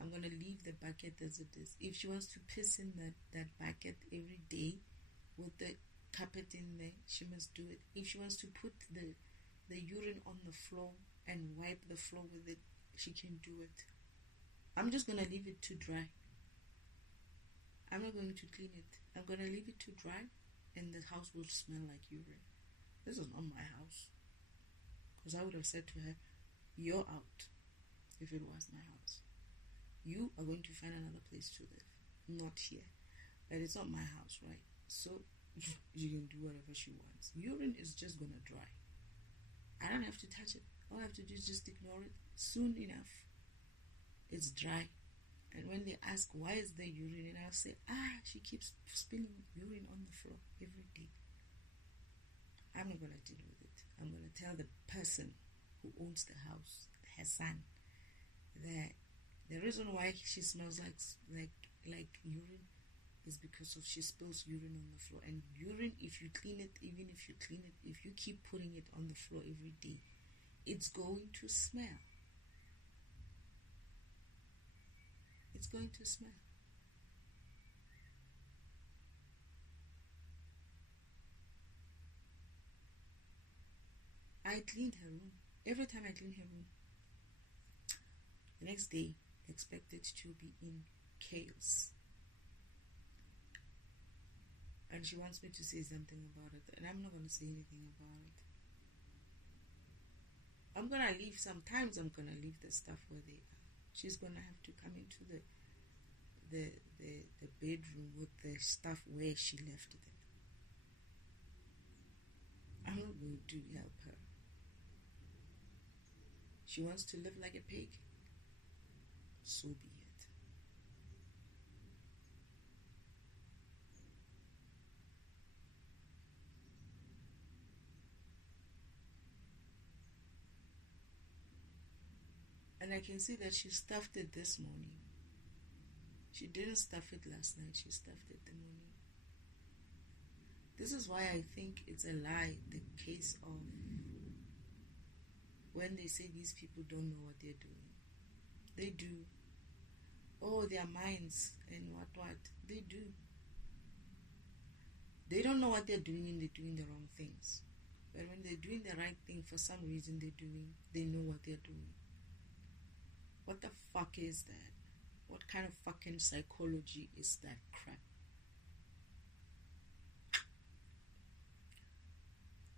I'm going to leave the bucket as it is. If she wants to piss in that bucket every day with the carpet in there, she must do it. If she wants to put the urine on the floor and wipe the floor with it, she can do it. I'm just going to leave it to dry. I'm not going to clean it. I'm going to leave it to dry and the house will smell like urine. This is not my house. Because I would have said to her, you're out if it was my house. You are going to find another place to live, not here. But it's not my house, right? So you can do whatever she wants. Urine is just going to dry. I don't have to touch it. All I have to do is just ignore it. Soon enough, it's dry. And when they ask, why is there urine? And I'll say, she keeps spilling urine on the floor every day. I'm not going to deal with it. I'm going to tell the person who owns the house, her son, that the reason why she smells like urine is because of she spills urine on the floor. And urine, if you clean it, even if you clean it, if you keep putting it on the floor every day, it's going to smell. It's going to smell. I cleaned her room. Every time I clean her room, the next day, expect it to be in chaos. And she wants me to say something about it, and I'm not going to say anything about it. I'm going to leave. Sometimes I'm going to leave the stuff where they are. She's going to have to come into the bedroom with the stuff where she left them. I'm not going to help her. She wants to live like a pig. So be it. And I can see that she stuffed it this morning. She didn't stuff it last night. She stuffed it the morning. This is why I think it's a lie, the case of when they say these people don't know what they're doing. They do. Oh, their minds and what. They do. They don't know what they're doing and they're doing the wrong things. But when they're doing the right thing, for some reason they know what they're doing. What the fuck is that? What kind of fucking psychology is that crap?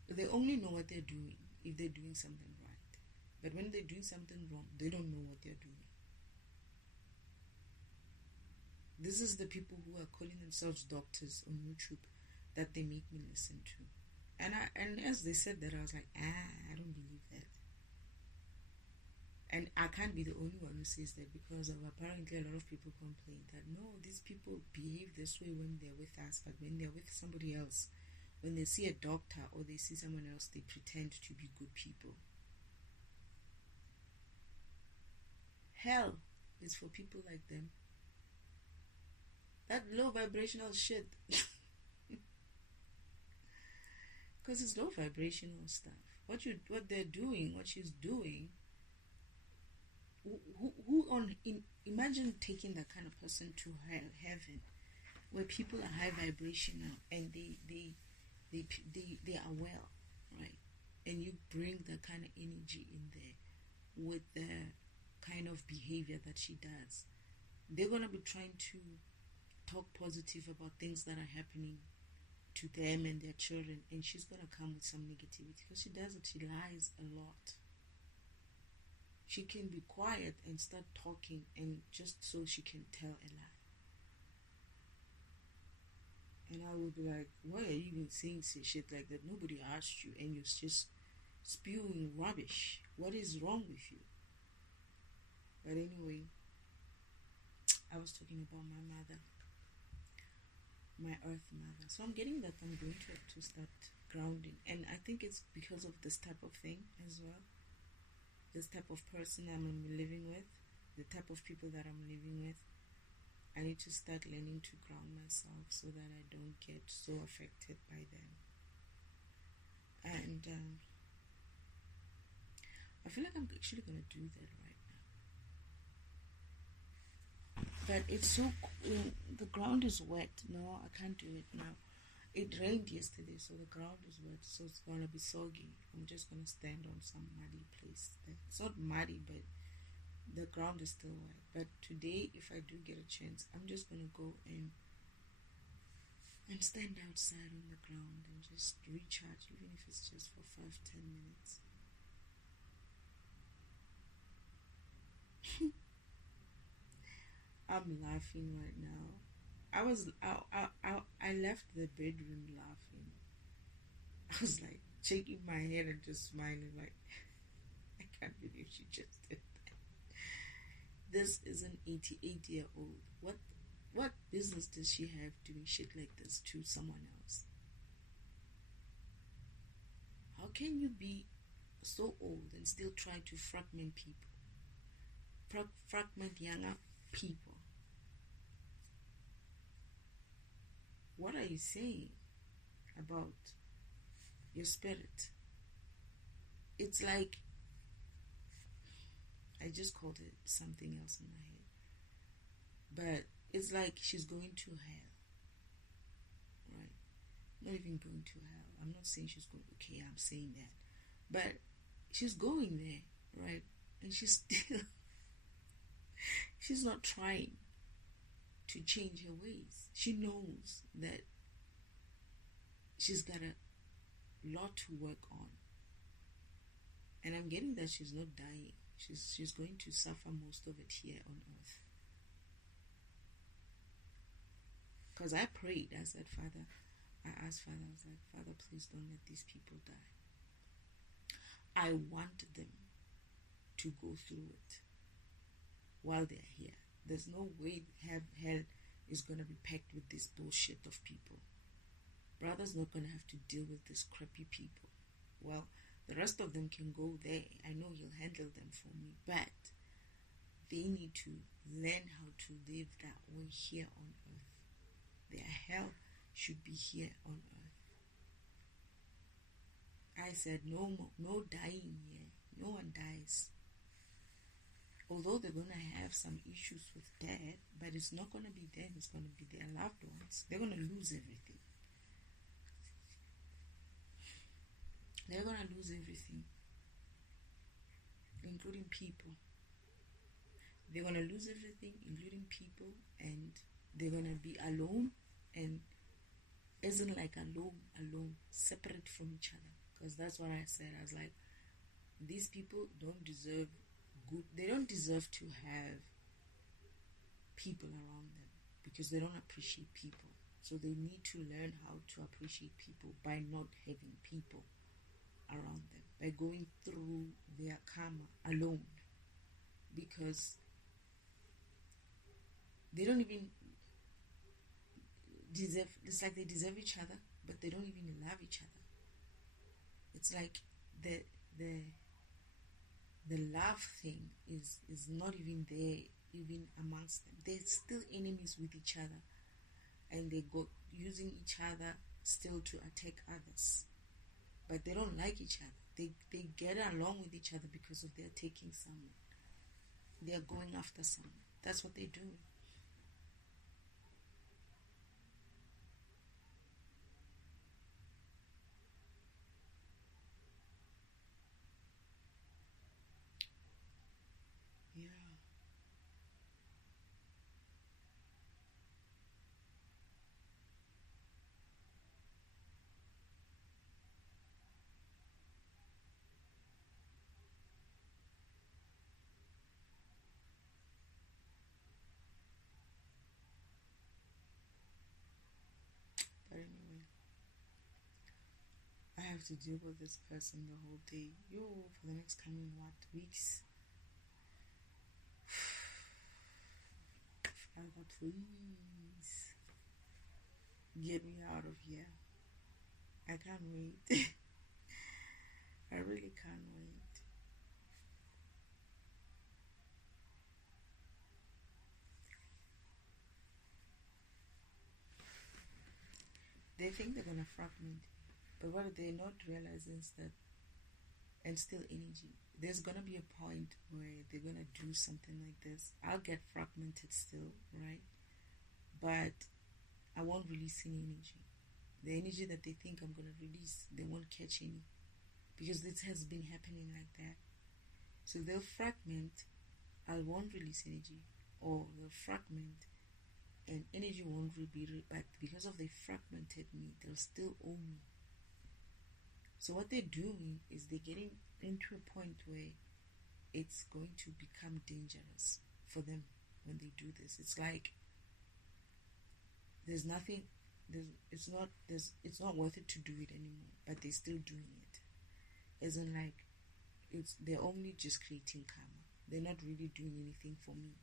They only know what they're doing if they're doing something right. But when they're doing something wrong, they don't know what they're doing. This is the people who are calling themselves doctors on YouTube that they make me listen to. And as they said that, I was like, I don't believe that. And I can't be the only one who says that, because apparently a lot of people complain that no, these people behave this way when they're with us, but when they're with somebody else, when they see a doctor or they see someone else, they pretend to be good people. Hell is for people like them. That low vibrational shit. Because it's low vibrational stuff. What they're doing, what she's doing. Imagine taking that kind of person to heaven, where people are high vibrational and they are well, right? And you bring that kind of energy in there with the kind of behavior that she does. They're gonna be trying to talk positive about things that are happening to them and their children, and she's gonna come with some negativity because she does it. She lies a lot. She can be quiet and start talking, and just so she can tell a lie. And I would be like, why are you even saying shit like that? Nobody asked you, and you're just spewing rubbish. What is wrong with you? But anyway, I was talking about my mother, my earth mother. So I'm getting that I'm going to have to start grounding. And I think it's because of this type of thing as well. This type of person I'm living with, the type of people that I'm living with. I need to start learning to ground myself so that I don't get so affected by them. And I feel like I'm actually going to do that right now. But it's so cool. The ground is wet. No, I can't do it now. It rained yesterday, so the ground is wet, so it's going to be soggy. I'm just going to stand on some muddy place. It's not muddy, but the ground is still wet. But today, if I do get a chance, I'm just going to go and stand outside on the ground and just recharge, even if it's just for 5-10 minutes. I'm laughing right now. I left the bedroom laughing. I was like shaking my head and just smiling like, I can't believe she just did that. This is an 88-year-old. What business does she have doing shit like this to someone else? How can you be so old and still try to fragment people? Fragment younger people? What are you saying about your spirit? It's like, I just called it something else in my head. But it's like she's going to hell. Right? Not even going to hell. I'm not saying she's going, okay, I'm saying that. But she's going there, right? And she's still, she's not trying to change her ways. She knows that she's got a lot to work on. And I'm getting that she's not dying. She's going to suffer most of it here on earth. Because I prayed, I said, Father, I asked Father, I was like, Father, please don't let these people die. I want them to go through it while they're here. There's no way hell is going to be packed with this bullshit of people. Brother's not going to have to deal with these crappy people. Well, the rest of them can go there. I know he'll handle them for me. But they need to learn how to live that way here on earth. Their hell should be here on earth. I said, no dying here. No one dies. Although they're going to have some issues with death, but it's not going to be them, it's going to be their loved ones. They're going to lose everything. They're going to lose everything, including people. They're going to lose everything, including people, and they're going to be alone, and isn't like alone, separate from each other. Because that's what I said. I was like, these people don't deserve good. They don't deserve to have people around them because they don't appreciate people. So they need to learn how to appreciate people by not having people around them, by going through their karma alone, because they don't even deserve. It's like they deserve each other, but they don't even love each other. It's like the love thing is not even there, even amongst them. They're still enemies with each other. and they go using each other still to attack others. But they don't like each other. They get along with each other because of they're taking someone. They're going after someone. That's what they're doing. Yeah. But anyway, I have to deal with this person the whole day. Yo, for the next coming weeks? Father, please get me out of here. I can't wait. I really can't wait. They think they're gonna fragment, but what they're not realizing is that, and still energy. There's gonna be a point where they're gonna do something like this. I'll get fragmented still, right? But I won't release any energy. The energy that they think I'm gonna release, they won't catch any, because this has been happening like that. So they'll fragment. I won't release energy, or they'll fragment, and energy won't be, but because of they fragmented me, they'll still owe me. So what they're doing is they're getting into a point where it's going to become dangerous for them when they do this. It's like there's nothing, it's not worth it to do it anymore, but they're still doing it. As in, like, they're only just creating karma. They're not really doing anything for me.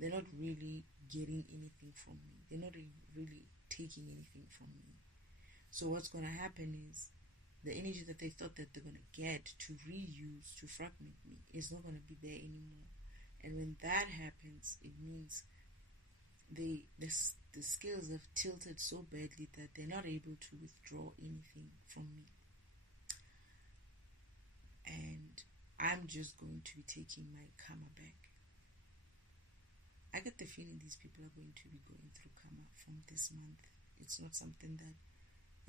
They're not really getting anything from me. They're not really taking anything from me. So what's going to happen is the energy that they thought that they're going to get to reuse to fragment me is not going to be there anymore. And when that happens, it means the scales have tilted so badly that they're not able to withdraw anything from me. And I'm just going to be taking my karma back. I get the feeling these people are going to be going through karma from this month. It's not something that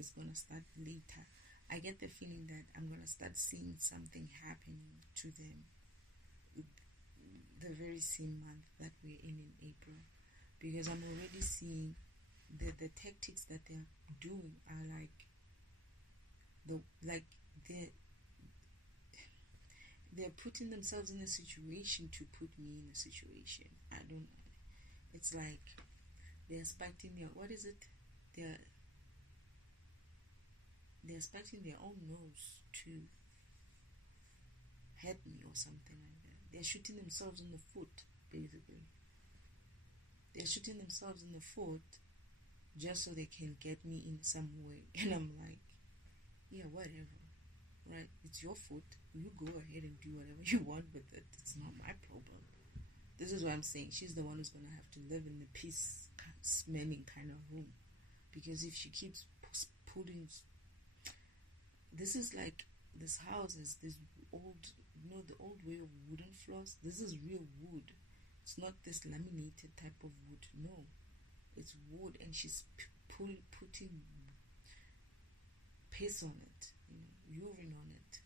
is going to start later. I get the feeling that I'm going to start seeing something happening to them the very same month that we're in April. Because I'm already seeing the tactics that they're doing are they're putting themselves in a situation to put me in a situation. I don't know. It's like they're expecting they're expecting their own nose to hurt me or something like that. They're shooting themselves in the foot, basically. They're shooting themselves in the foot just so they can get me in some way. And I'm like, yeah, whatever. Right? It's your foot. You go ahead and do whatever you want with it. It's not my problem. This is what I'm saying. She's the one who's going to have to live in the peace smelling kind of room. Because if she keeps putting... This is like... This house is this old... the old way of wooden floors. This is real wood. It's not this laminated type of wood. No. It's wood, and she's putting piss on it. Urine on it.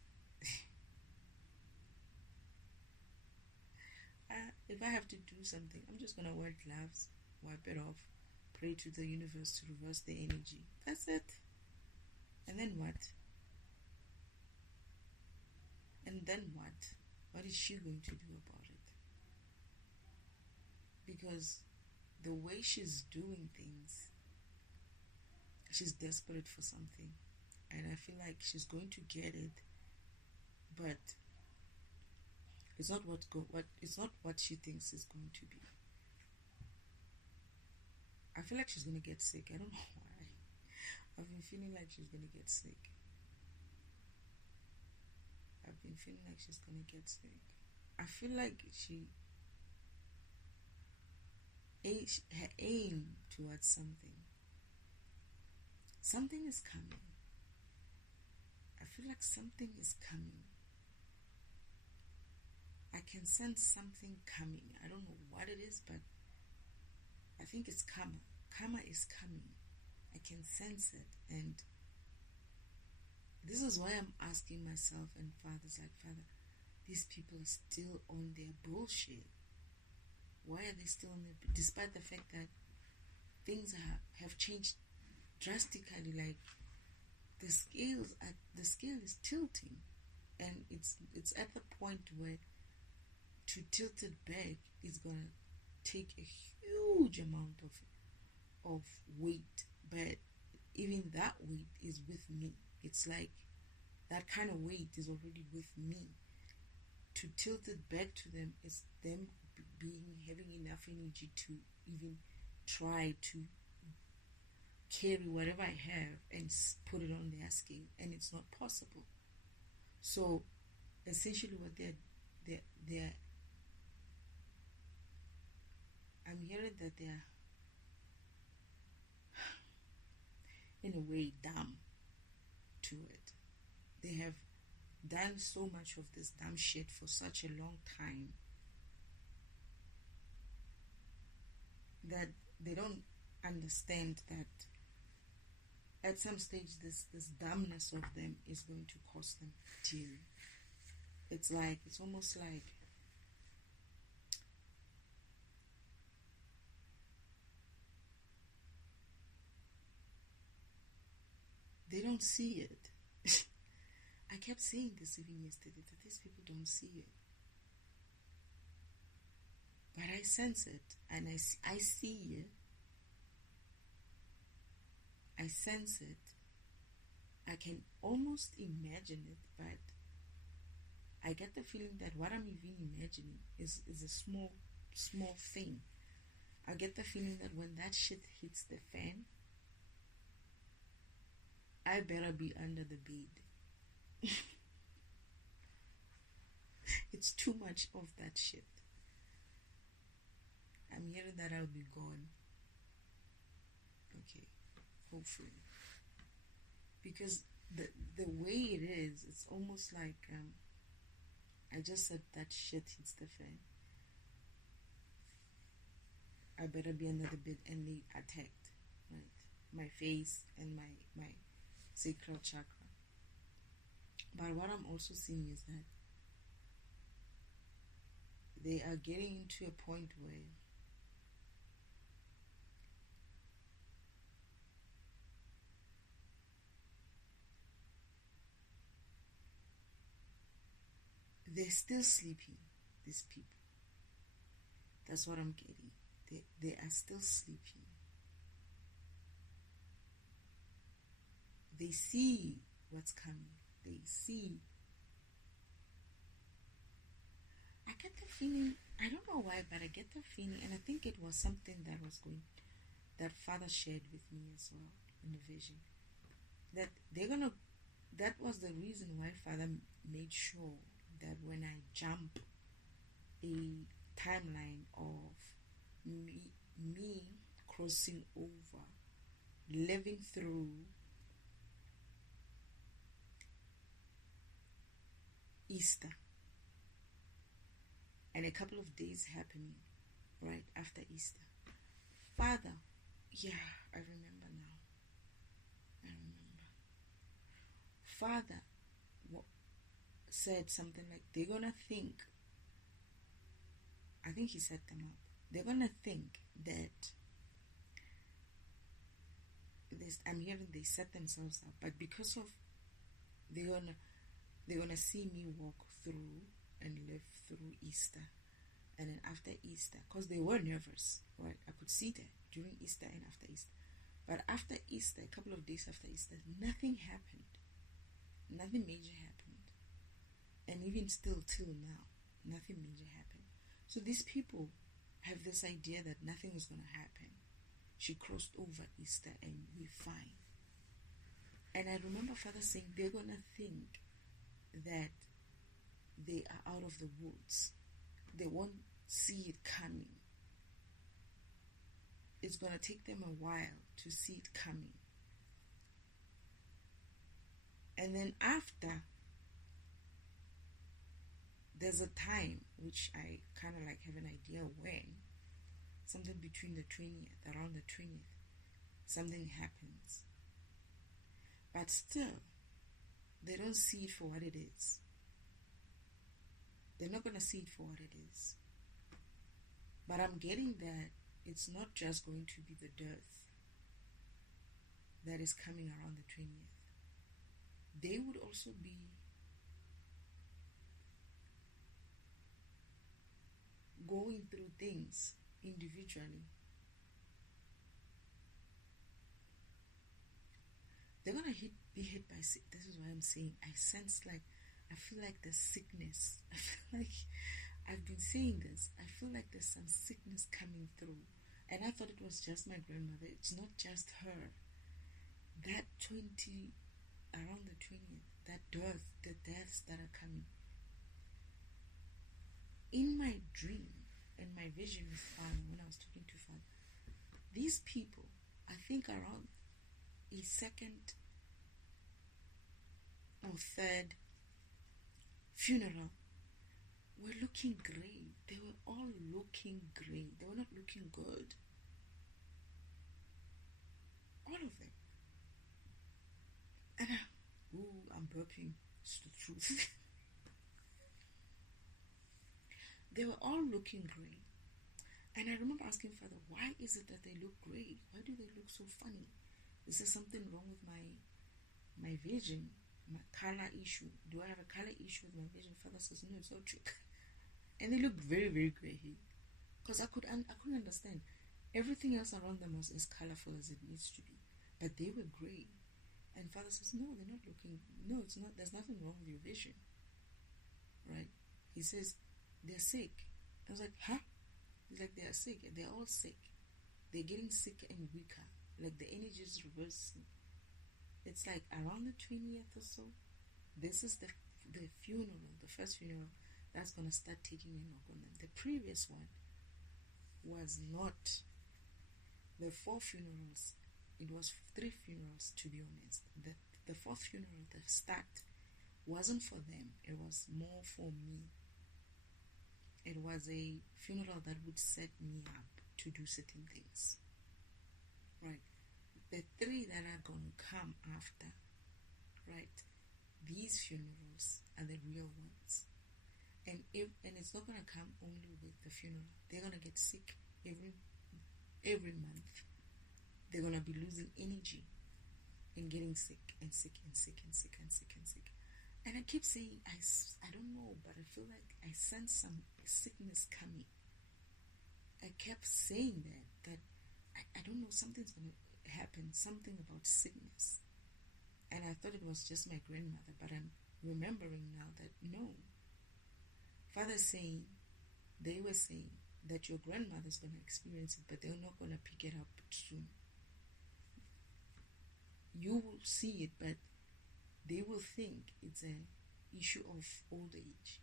If I have to do something, I'm just going to wear gloves, wipe it off, pray to the universe to reverse the energy. That's it. And then what? And then what? What is she going to do about it? Because the way she's doing things, she's desperate for something. And I feel like she's going to get it, but it's not what she thinks is going to be. I feel like she's going to get sick. I don't know why. I've been feeling like she's going to get sick. I feel like her aim towards something. Something is coming. I feel like something is coming. I can sense something coming. I don't know what it is, but I think it's karma. Karma is coming. I can sense it. And this is why I'm asking myself and Father's like, Father, these people are still on their bullshit. Why are they still on their... Despite the fact that things have changed drastically, like the scale is tilting. And it's at the point where to tilt it back is going to take a huge amount of weight. But even that weight is with me. It's like that kind of weight is already with me. To tilt it back to them is them having enough energy to even try to carry whatever I have and put it on their scale, and it's not possible. So essentially what they're I'm hearing that they're in a way dumb to it. They have done so much of this dumb shit for such a long time that they don't understand that at some stage this dumbness of them is going to cost them dear. It's almost like they don't see it. I kept saying this even yesterday, that these people don't see it. But I sense it, and I see it. I sense it. I can almost imagine it, but I get the feeling that what I'm even imagining is a small thing. I get the feeling that when that shit hits the fan, I better be under the bed. It's too much of that shit. I'm hearing that I'll be gone. Okay, hopefully. Because the way it is, it's almost like I just said that shit hits the fan. I better be under the bed, and they attacked, right? My face and my sacral chakra. But what I'm also seeing is that they are getting into a point where they're still sleeping, these people. That's what I'm getting. They are still sleeping. They see what's coming. They see. I get the feeling, I don't know why, but I get the feeling, and I think it was something that Father shared with me as well in the vision, that that was the reason why Father made sure that when I jump a timeline of me crossing over, living through Easter, and a couple of days happening right after Easter. Father, yeah, I remember now. I remember. Father said something like, they're gonna think, I think he set them up, they're gonna think that this, I'm hearing they set themselves up, but because of they're gonna see me walk through and live through Easter, and then after Easter, because they were nervous, right? I could see that during Easter and after Easter. But after Easter, a couple of days after Easter, nothing happened. Nothing major happened. And even still till now, nothing major happened. So these people have this idea that nothing is going to happen. She crossed over Easter and we're fine. And I remember Father saying they're going to think that they are out of the woods. They won't see it coming. it's going to take them a while to see it coming. And then after, there's a time which I kind of like have an idea when, something between the 20th, around the 20th, something happens. But still, they don't see it for what it is. They're not going to see it for what it is. But I'm getting that it's not just going to be the death that is coming around the 20th. They would also be going through things individually. They're going to be hit by sick. This is why I'm saying I sense like, I feel like the sickness. I feel like I've been saying this. I feel like there's some sickness coming through. And I thought it was just my grandmother. It's not just her. That 20, around the 20th, that death, the deaths that are coming. In my dream, and my vision with Father, when I was talking to Father, these people, I think around his second or third funeral, were looking grey. They were all looking grey. They were not looking good. All of them. And I'm burping. It's the truth. They were all looking grey. And I remember asking Father, why is it that they look grey? Why do they look so funny? Is there something wrong with my vision? My color issue? Do I have a color issue with my vision? Father says, no, it's not true. And they looked very, very grey here. Because I couldn't understand. Everything else around them was as colorful as it needs to be. But they were grey. And Father says, no, they're not looking. No, it's not. There's nothing wrong with your vision. Right? He says, they're sick. I was like, huh? He's like, they're sick. They're all sick. They're getting sicker and weaker. Like the energy is reversing. It's like around the 20th or so. This is the funeral, the first funeral that's going to start taking a knock on them. The previous one was not the 4 funerals. It was 3 funerals, to be honest. The 4th funeral, the start, wasn't for them. It was more for me. It was a funeral that would set me up to do certain things. Right? The 3 that are going to come after, right? These funerals are the real ones. And it's not going to come only with the funeral. They're going to get sick every month. They're going to be losing energy and getting sick and sick and sick and sick and sick and sick. And I keep saying, I don't know, but I feel like I sense some sickness coming. I kept saying that I don't know, something's going to happen, something about sickness. And I thought it was just my grandmother, but I'm remembering now that no. Father's saying, they were saying that your grandmother's going to experience it, but they're not going to pick it up soon. You will see it, but they will think it's an issue of old age.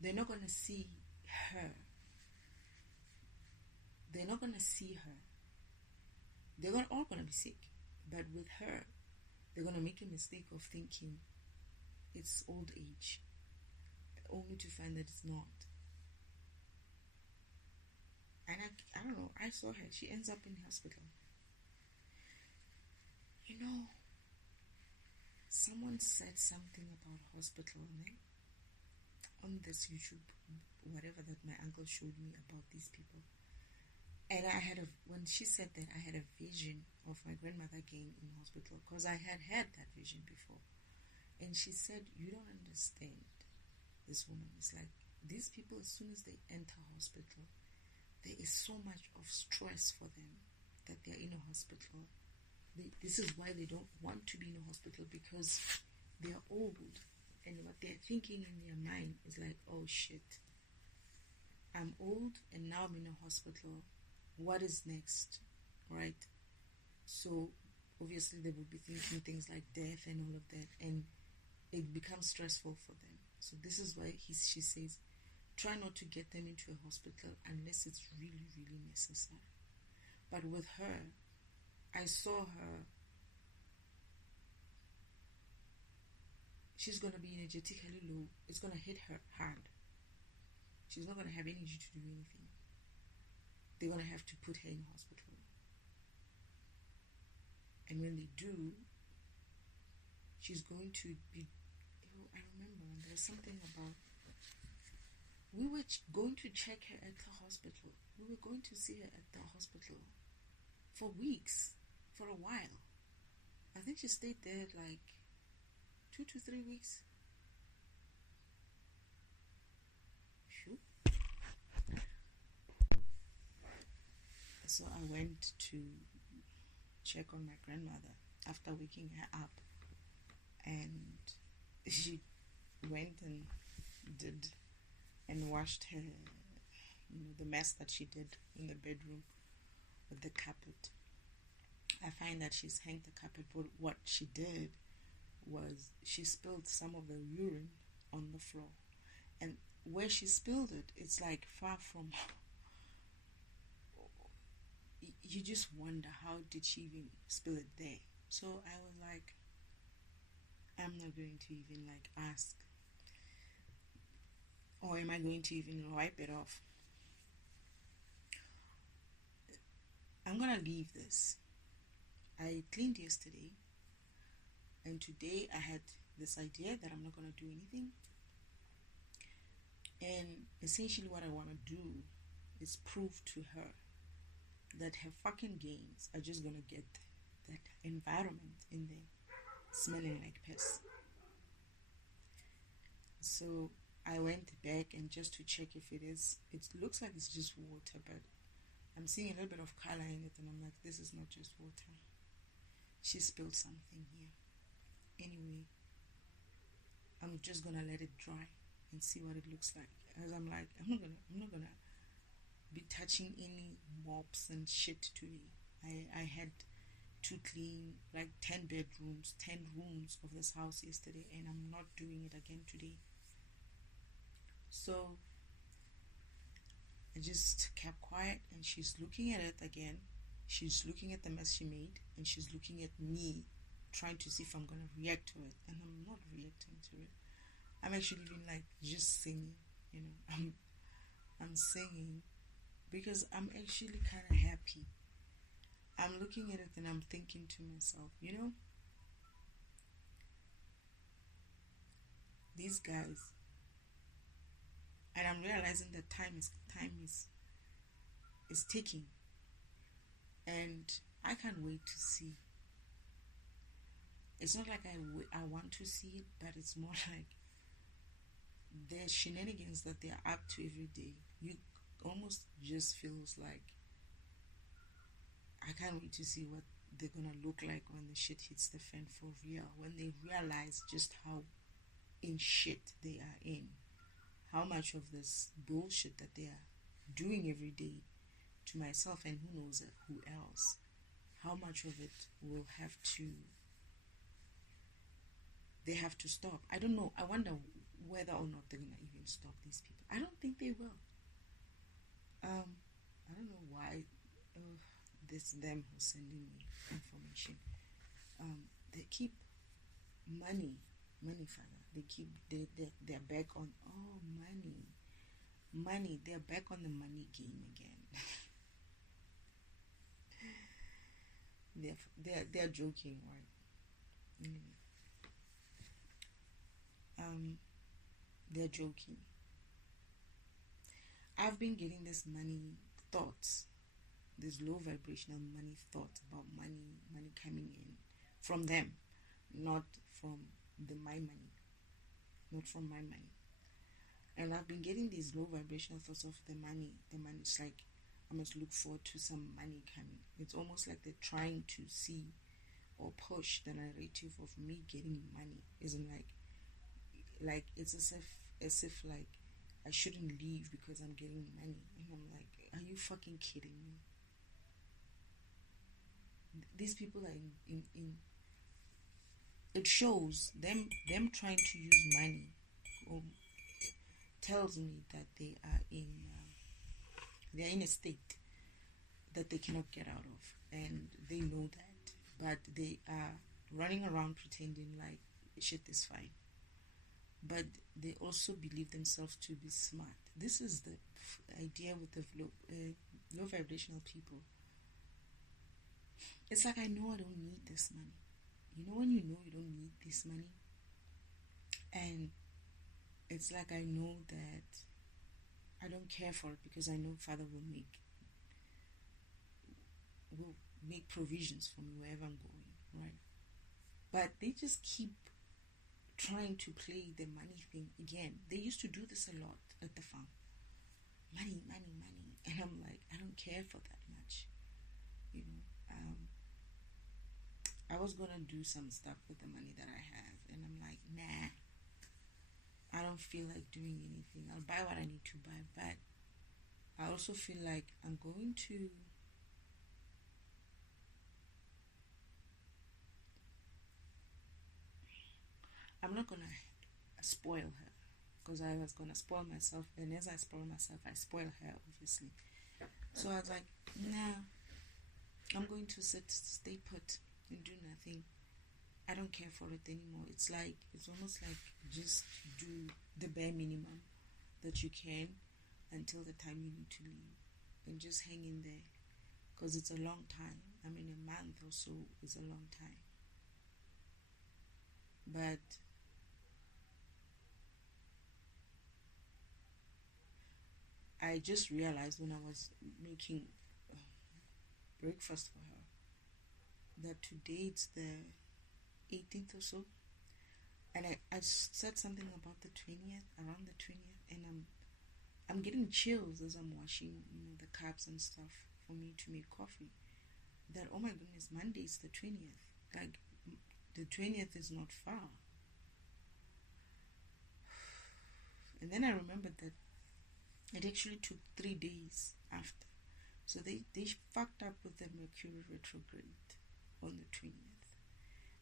They're not going to see her. They're not going to see her. They're all going to be sick. But with her, they're going to make a mistake of thinking it's old age, only to find that it's not. And I don't know, I saw her. She ends up in the hospital. You know, someone said something about hospital on this YouTube, whatever that my uncle showed me about these people. And when she said that, I had a vision of my grandmother again in hospital, because I had that vision before. And she said, you don't understand. This woman is like, these people, as soon as they enter hospital, there is so much of stress for them that they're in a hospital. This is why they don't want to be in a hospital, because they're old. And what they're thinking in their mind is like, oh shit, I'm old and now I'm in a hospital. What is next? Right? So obviously they will be thinking things like death and all of that, and it becomes stressful for them. So this is why she says, try not to get them into a hospital unless it's really, really necessary. But with her, I saw her, she's going to be energetically low. It's going to hit her hard. She's not going to have energy to do anything. They're going to have to put her in hospital. And when they do, she's going to be, I remember there was something about, we were going to check her at the hospital. We were going to see her at the hospital for weeks, for a while. I think she stayed there like 2 to 3 weeks. Shoot. So I went to check on my grandmother after waking her up, and she went and did and washed her, the mess that she did in the bedroom with the carpet. I find that she's hanged the carpet, but what she did was she spilled some of the urine on the floor, and where she spilled it, it's like far from, you just wonder, how did she even spill it there? So I was like, I'm not going to even like ask, or am I going to even wipe it off? I'm gonna leave this. I cleaned yesterday, and today I had this idea that I'm not gonna do anything. And essentially what I want to do is prove to her that her fucking games are just gonna get that environment in there smelling like piss. So I went back and just to check if it looks like it's just water, but I'm seeing a little bit of color in it, and I'm like, this is not just water. She spilled something here. Anyway, I'm just gonna let it dry and see what it looks like. As I'm like, I'm not gonna be touching any mops and shit today. I had to clean like 10 bedrooms, 10 rooms of this house yesterday, and I'm not doing it again today. So I just kept quiet, and she's looking at it again. She's looking at the mess she made, and she's looking at me, trying to see if I'm gonna react to it, and I'm not reacting to it. I'm actually even like just singing, I'm singing because I'm actually kind of happy. I'm looking at it and I'm thinking to myself, these guys, and I'm realizing that time is ticking, and I can't wait to see. It's not like I want to see it, but it's more like the shenanigans that they're up to every day. You almost just feels like I can't wait to see what they're gonna look like when the shit hits the fan for real, when they realize just how in shit they are in, how much of this bullshit that they are doing every day to myself and who knows who else, how much of it will have to, they have to stop. I don't know. I wonder whether or not they're gonna even stop these people. I don't think they will. I don't know why this them who's sending me information. They keep money, father. They keep they're back on money. They're back on the money game again. they're joking, right? Anyway. They're joking. I've been getting this money thoughts, this low vibrational money thoughts about money coming in from them, not from my money, And I've been getting these low vibrational thoughts of the money. It's like I must look forward to some money coming. It's almost like they're trying to see or push the narrative of me getting money. Isn't like it's as if like I shouldn't leave because I'm getting money. And I'm like, are you fucking kidding me? These people are in it shows them trying to use money tells me that they are in a state that they cannot get out of, and they know that, but they are running around pretending like shit is fine. But they also believe themselves to be smart. This is the idea with the low vibrational people. It's like, I know I don't need this money. You know when you know you don't need this money? And it's like, I know that I don't care for it because I know Father will make provisions for me wherever I'm going, right? But they just keep trying to play the money thing again. They used to do this a lot at the farm. Money. And I'm like, I don't care for that much. You know, I was going to do some stuff with the money that I have. And I'm like, nah, I don't feel like doing anything. I'll buy what I need to buy. But I also feel like I'm not going to spoil her, because I was going to spoil myself. And as I spoil myself, I spoil her, obviously. So I was like, nah, I'm going to stay put and do nothing. I don't care for it anymore. It's almost like just do the bare minimum that you can until the time you need to leave, and just hang in there, because it's a long time. I mean, a month or so is a long time. But I just realized when I was making breakfast for her that today it's the 18th or so, and I said something about the 20th, around the 20th, and I'm getting chills as I'm washing, the cups and stuff for me to make coffee. That, oh my goodness, Monday's the 20th. Like, the 20th is not far. And then I remembered that it actually took 3 days after. So they fucked up with the Mercury retrograde on the 20th.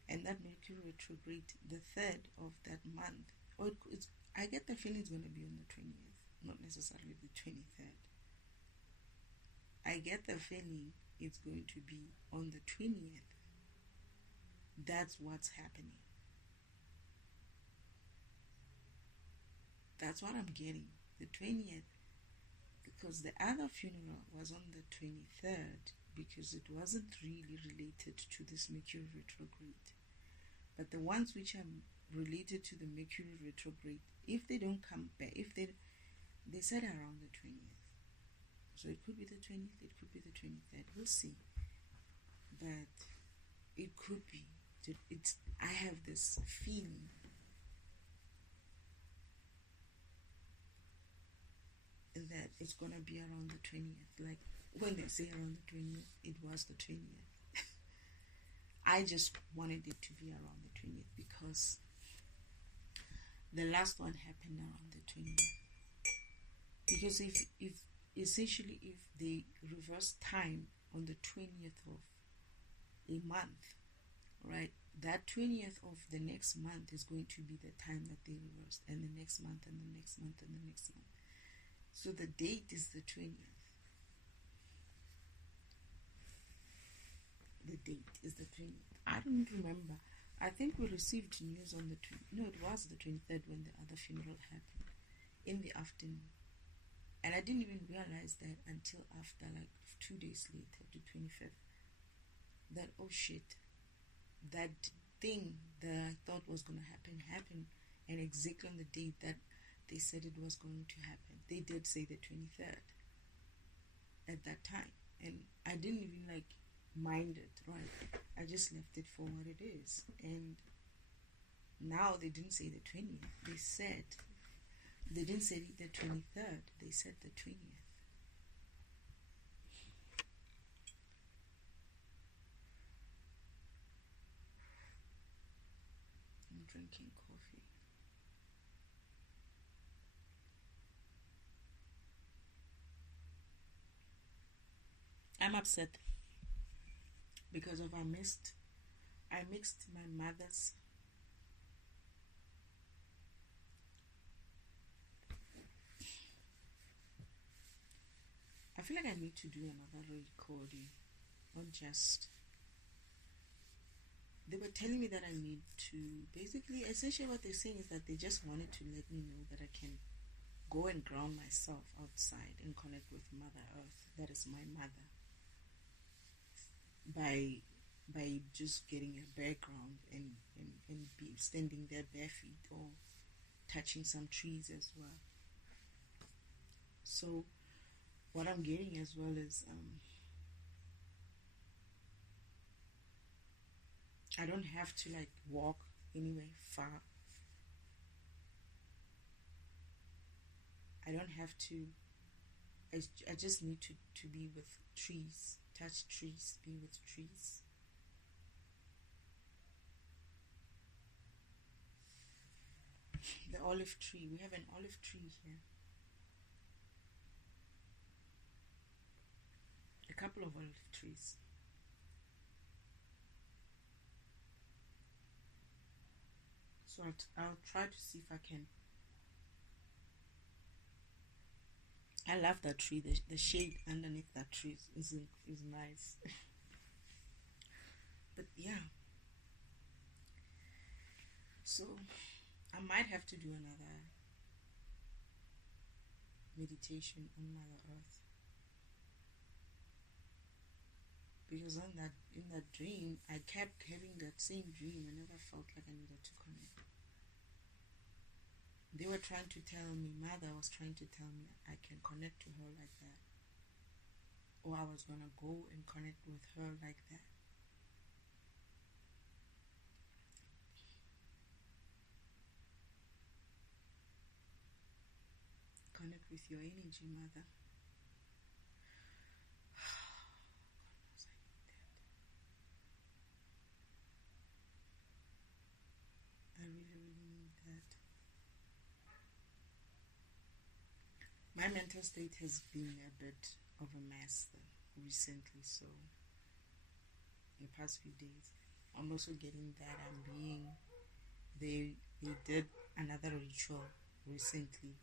And that Mercury retrograde, the 3rd of that month, I get the feeling it's going to be on the 20th, not necessarily the 23rd. I get the feeling it's going to be on the 20th. That's what's happening. That's what I'm getting. The 20th. Because the other funeral was on the 23rd, because it wasn't really related to this Mercury retrograde. But the ones which are related to the Mercury retrograde, if they don't come back, they said around the 20th. So it could be the 20th, it could be the 23rd. We'll see. But it could be. I have this feeling that it's going to be around the 20th. Like, when they say around the 20th, it was the 20th. I just wanted it to be around the 20th because the last one happened around the 20th. Because if they reverse time on the 20th of a month, right, that 20th of the next month is going to be the time that they reversed, and the next month, and the next month, and the next month. So the date is the 20th. The date is the 20th. I don't remember. I think we received news on the 20th. No, it was the 23rd when the other funeral happened, in the afternoon. And I didn't even realize that until after, like 2 days later, the 25th. That, oh shit, that thing that I thought was going to happen happened, and exactly on the date that they said it was going to happen. They did say the 23rd at that time, and I didn't even mind it, right? I just left it for what it is. And now they didn't say the 20th. They didn't say the 23rd. They said the 20th. I'm drinking coffee. I'm upset because I mixed my mother's I feel like I need to do another recording, not just. They were telling me that I need to, basically, essentially what they're saying is that they just wanted to let me know that I can go and ground myself outside and connect with Mother Earth, that is my mother, by just getting a background and be standing there bare feet or touching some trees as well. So what I'm getting as well is I don't have to like walk anywhere far. I don't have to. I just need to be with trees, touch trees, be with trees. The olive tree. We have an olive tree here. A couple of olive trees. So I'll try to see if I can. I love that tree. The shade underneath that tree is nice. But yeah. So I might have to do another meditation on Mother Earth. Because in that dream, I kept having that same dream. I never felt like I needed to connect. They were trying to tell me, Mother was trying to tell me I can connect to her like that. Or I was going to go and connect with her like that. Connect with your energy, Mother. I really, really need that. My mental state has been a bit of a mess recently, so in the past few days. I'm also getting that they did another ritual recently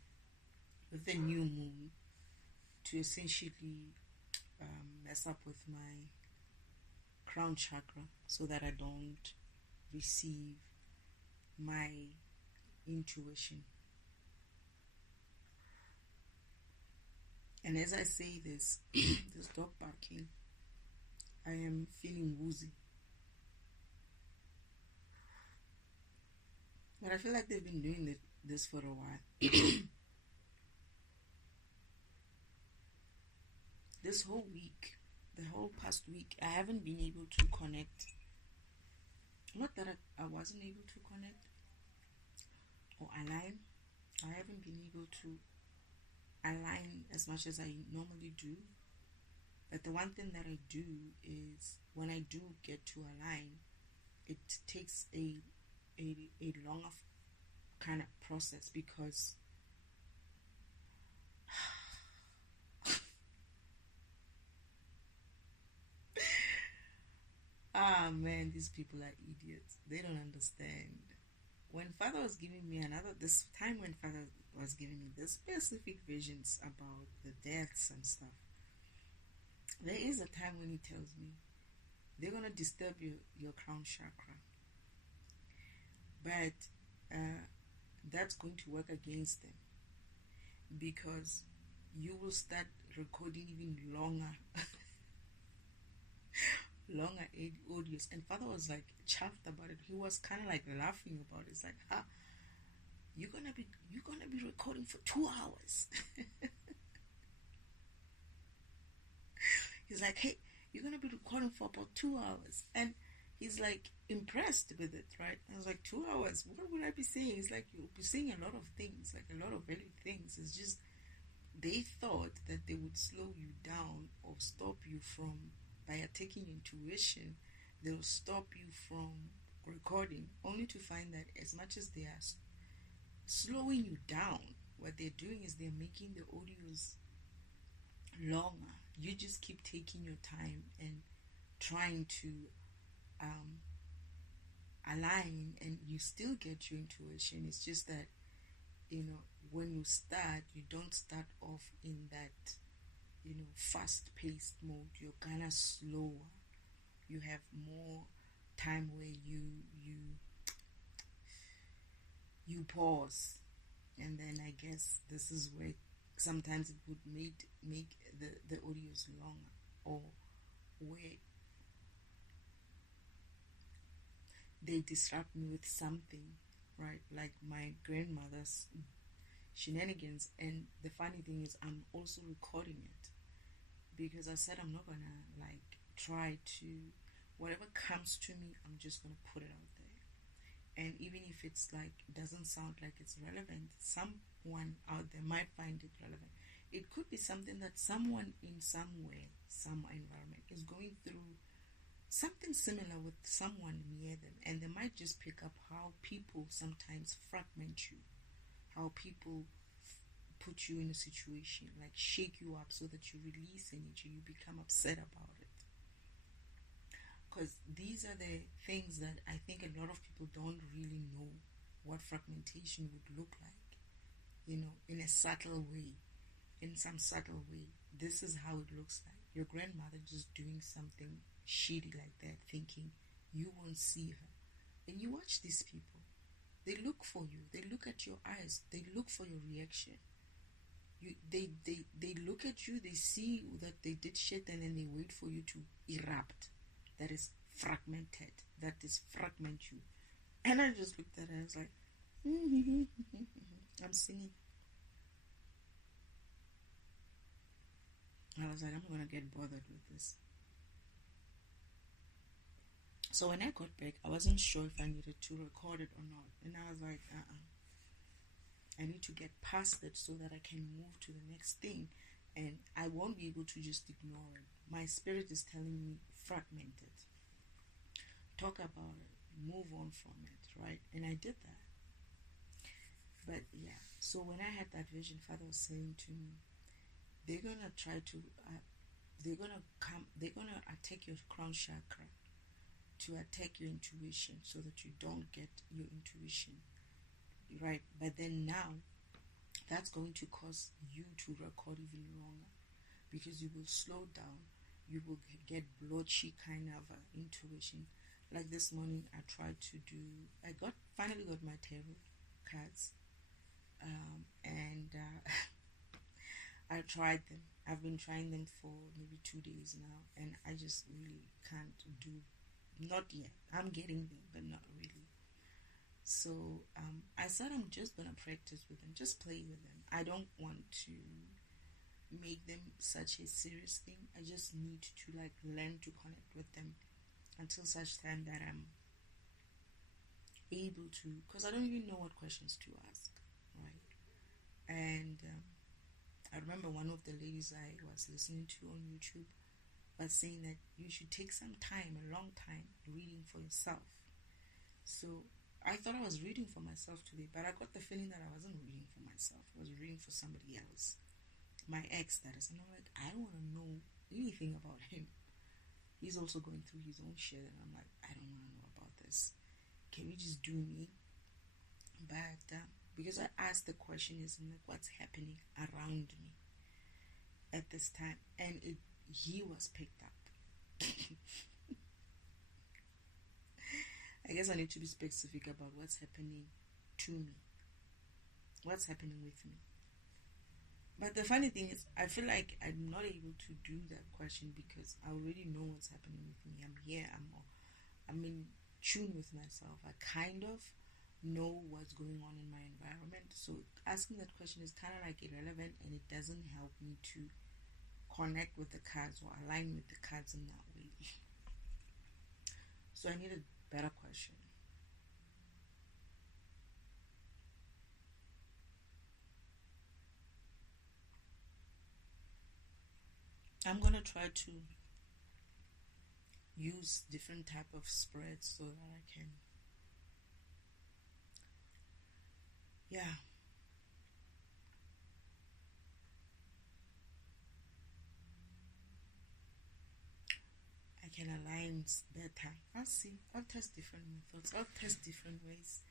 with the new moon to essentially mess up with my crown chakra so that I don't receive my intuition. And as I say this, this dog barking, I am feeling woozy. But I feel like they've been doing this for a while. This whole week, the whole past week, I haven't been able to connect. Not that I wasn't able to connect or align. I haven't been able to align as much as I normally do. But the one thing that I do is when I do get to align, it takes a longer kind of process because man, these people are idiots. They don't understand. When Father was giving me this specific visions about the deaths and stuff, there is a time when he tells me they're going to disturb your crown chakra. But that's going to work against them because you will start recording even longer audios. And Father was like chuffed about it. He was kind of like laughing about it. It's like, you're gonna be recording for 2 hours. He's like, hey, you're gonna be recording for about 2 hours, and he's like impressed with it, right? I was like, 2 hours? What would I be saying? He's like, you'll be saying a lot of things, like a lot of valid things. It's just they thought that they would slow you down or stop you from, by attacking intuition, they'll stop you from recording, only to find that as much as they are slowing you down, what they're doing is they're making the audios longer. You just keep taking your time and trying to align, and you still get your intuition. It's just that, when you start, you don't start off in that, fast-paced mode. You're kind of slower. You have more time where you pause, and then I guess this is where sometimes it would make the audios longer, or where they disrupt me with something, right? Like my grandmother's shenanigans. And the funny thing is, I'm also recording it because I said I'm not gonna try to, whatever comes to me, I'm just gonna put it out there. And even if it's doesn't sound like it's relevant, someone out there might find it relevant. It could be something that someone in somewhere, some environment, is going through something similar with someone near them, and they might just pick up how people sometimes fragment you, how people put you in a situation, shake you up so that you release energy, you become upset about it. Because these are the things that I think a lot of people don't really know what fragmentation would look like, in a subtle way, in some subtle way. This is how it looks like. Your grandmother just doing something shitty like that, thinking you won't see her. And you watch these people. They look for you. They look at your eyes. They look for your reaction. They look at you. They see that they did shit, and then they wait for you to erupt. That is fragmented. That is fragment you. And I just looked at her. I was like, I'm singing. I was like, I'm not going to get bothered with this. So when I got back, I wasn't sure if I needed to record it or not. And I was like, I need to get past it so that I can move to the next thing. And I won't be able to just ignore it. My spirit is telling me, fragment it. Talk about it. Move on from it, right? And I did that. But yeah, so when I had that vision, Father was saying to me, they're going to try to, they're going to attack your crown chakra, to attack your intuition so that you don't get your intuition, right? But then now, that's going to cause you to record even longer, because you will slow down, you will get blotchy kind of intuition. Like this morning, I tried to do, finally got my tarot cards, and I tried them. I've been trying them for maybe 2 days now, and I just really can't do, not yet. I'm getting them, but not really. So I said I'm just going to practice with them, just play with them. I don't want to make them such a serious thing. I just need to learn to connect with them until such time that I'm able to, because I don't even know what questions to ask, right? And I remember one of the ladies I was listening to on YouTube was saying that you should take some time, a long time, reading for yourself. So I thought I was reading for myself today, but I got the feeling that I wasn't reading for myself. I was reading for somebody else, my ex, that is. And I'm like, I don't want to know anything about him. He's also going through his own shit, and I'm like, I don't want to know about this. Can we just do me? But because I asked the question, is what's happening around me at this time, and he was picked up. I guess I need to be specific about what's happening to me, what's happening with me. But the funny thing is, I feel like I'm not able to do that question because I already know what's happening with me. I'm here. I'm in tune with myself. I kind of know what's going on in my environment. So asking that question is kind of irrelevant, and it doesn't help me to connect with the cards or align with the cards in that way. So I need a better question. I'm gonna try to use different type of spreads so that I can, I can align better. I'll see. I'll test different methods. I'll test different ways.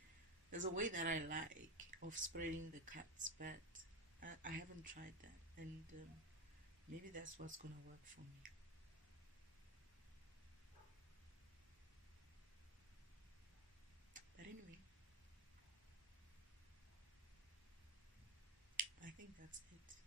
There's a way that I like of spreading the cards, but I haven't tried that. And Maybe that's what's going to work for me. But anyway, I think that's it.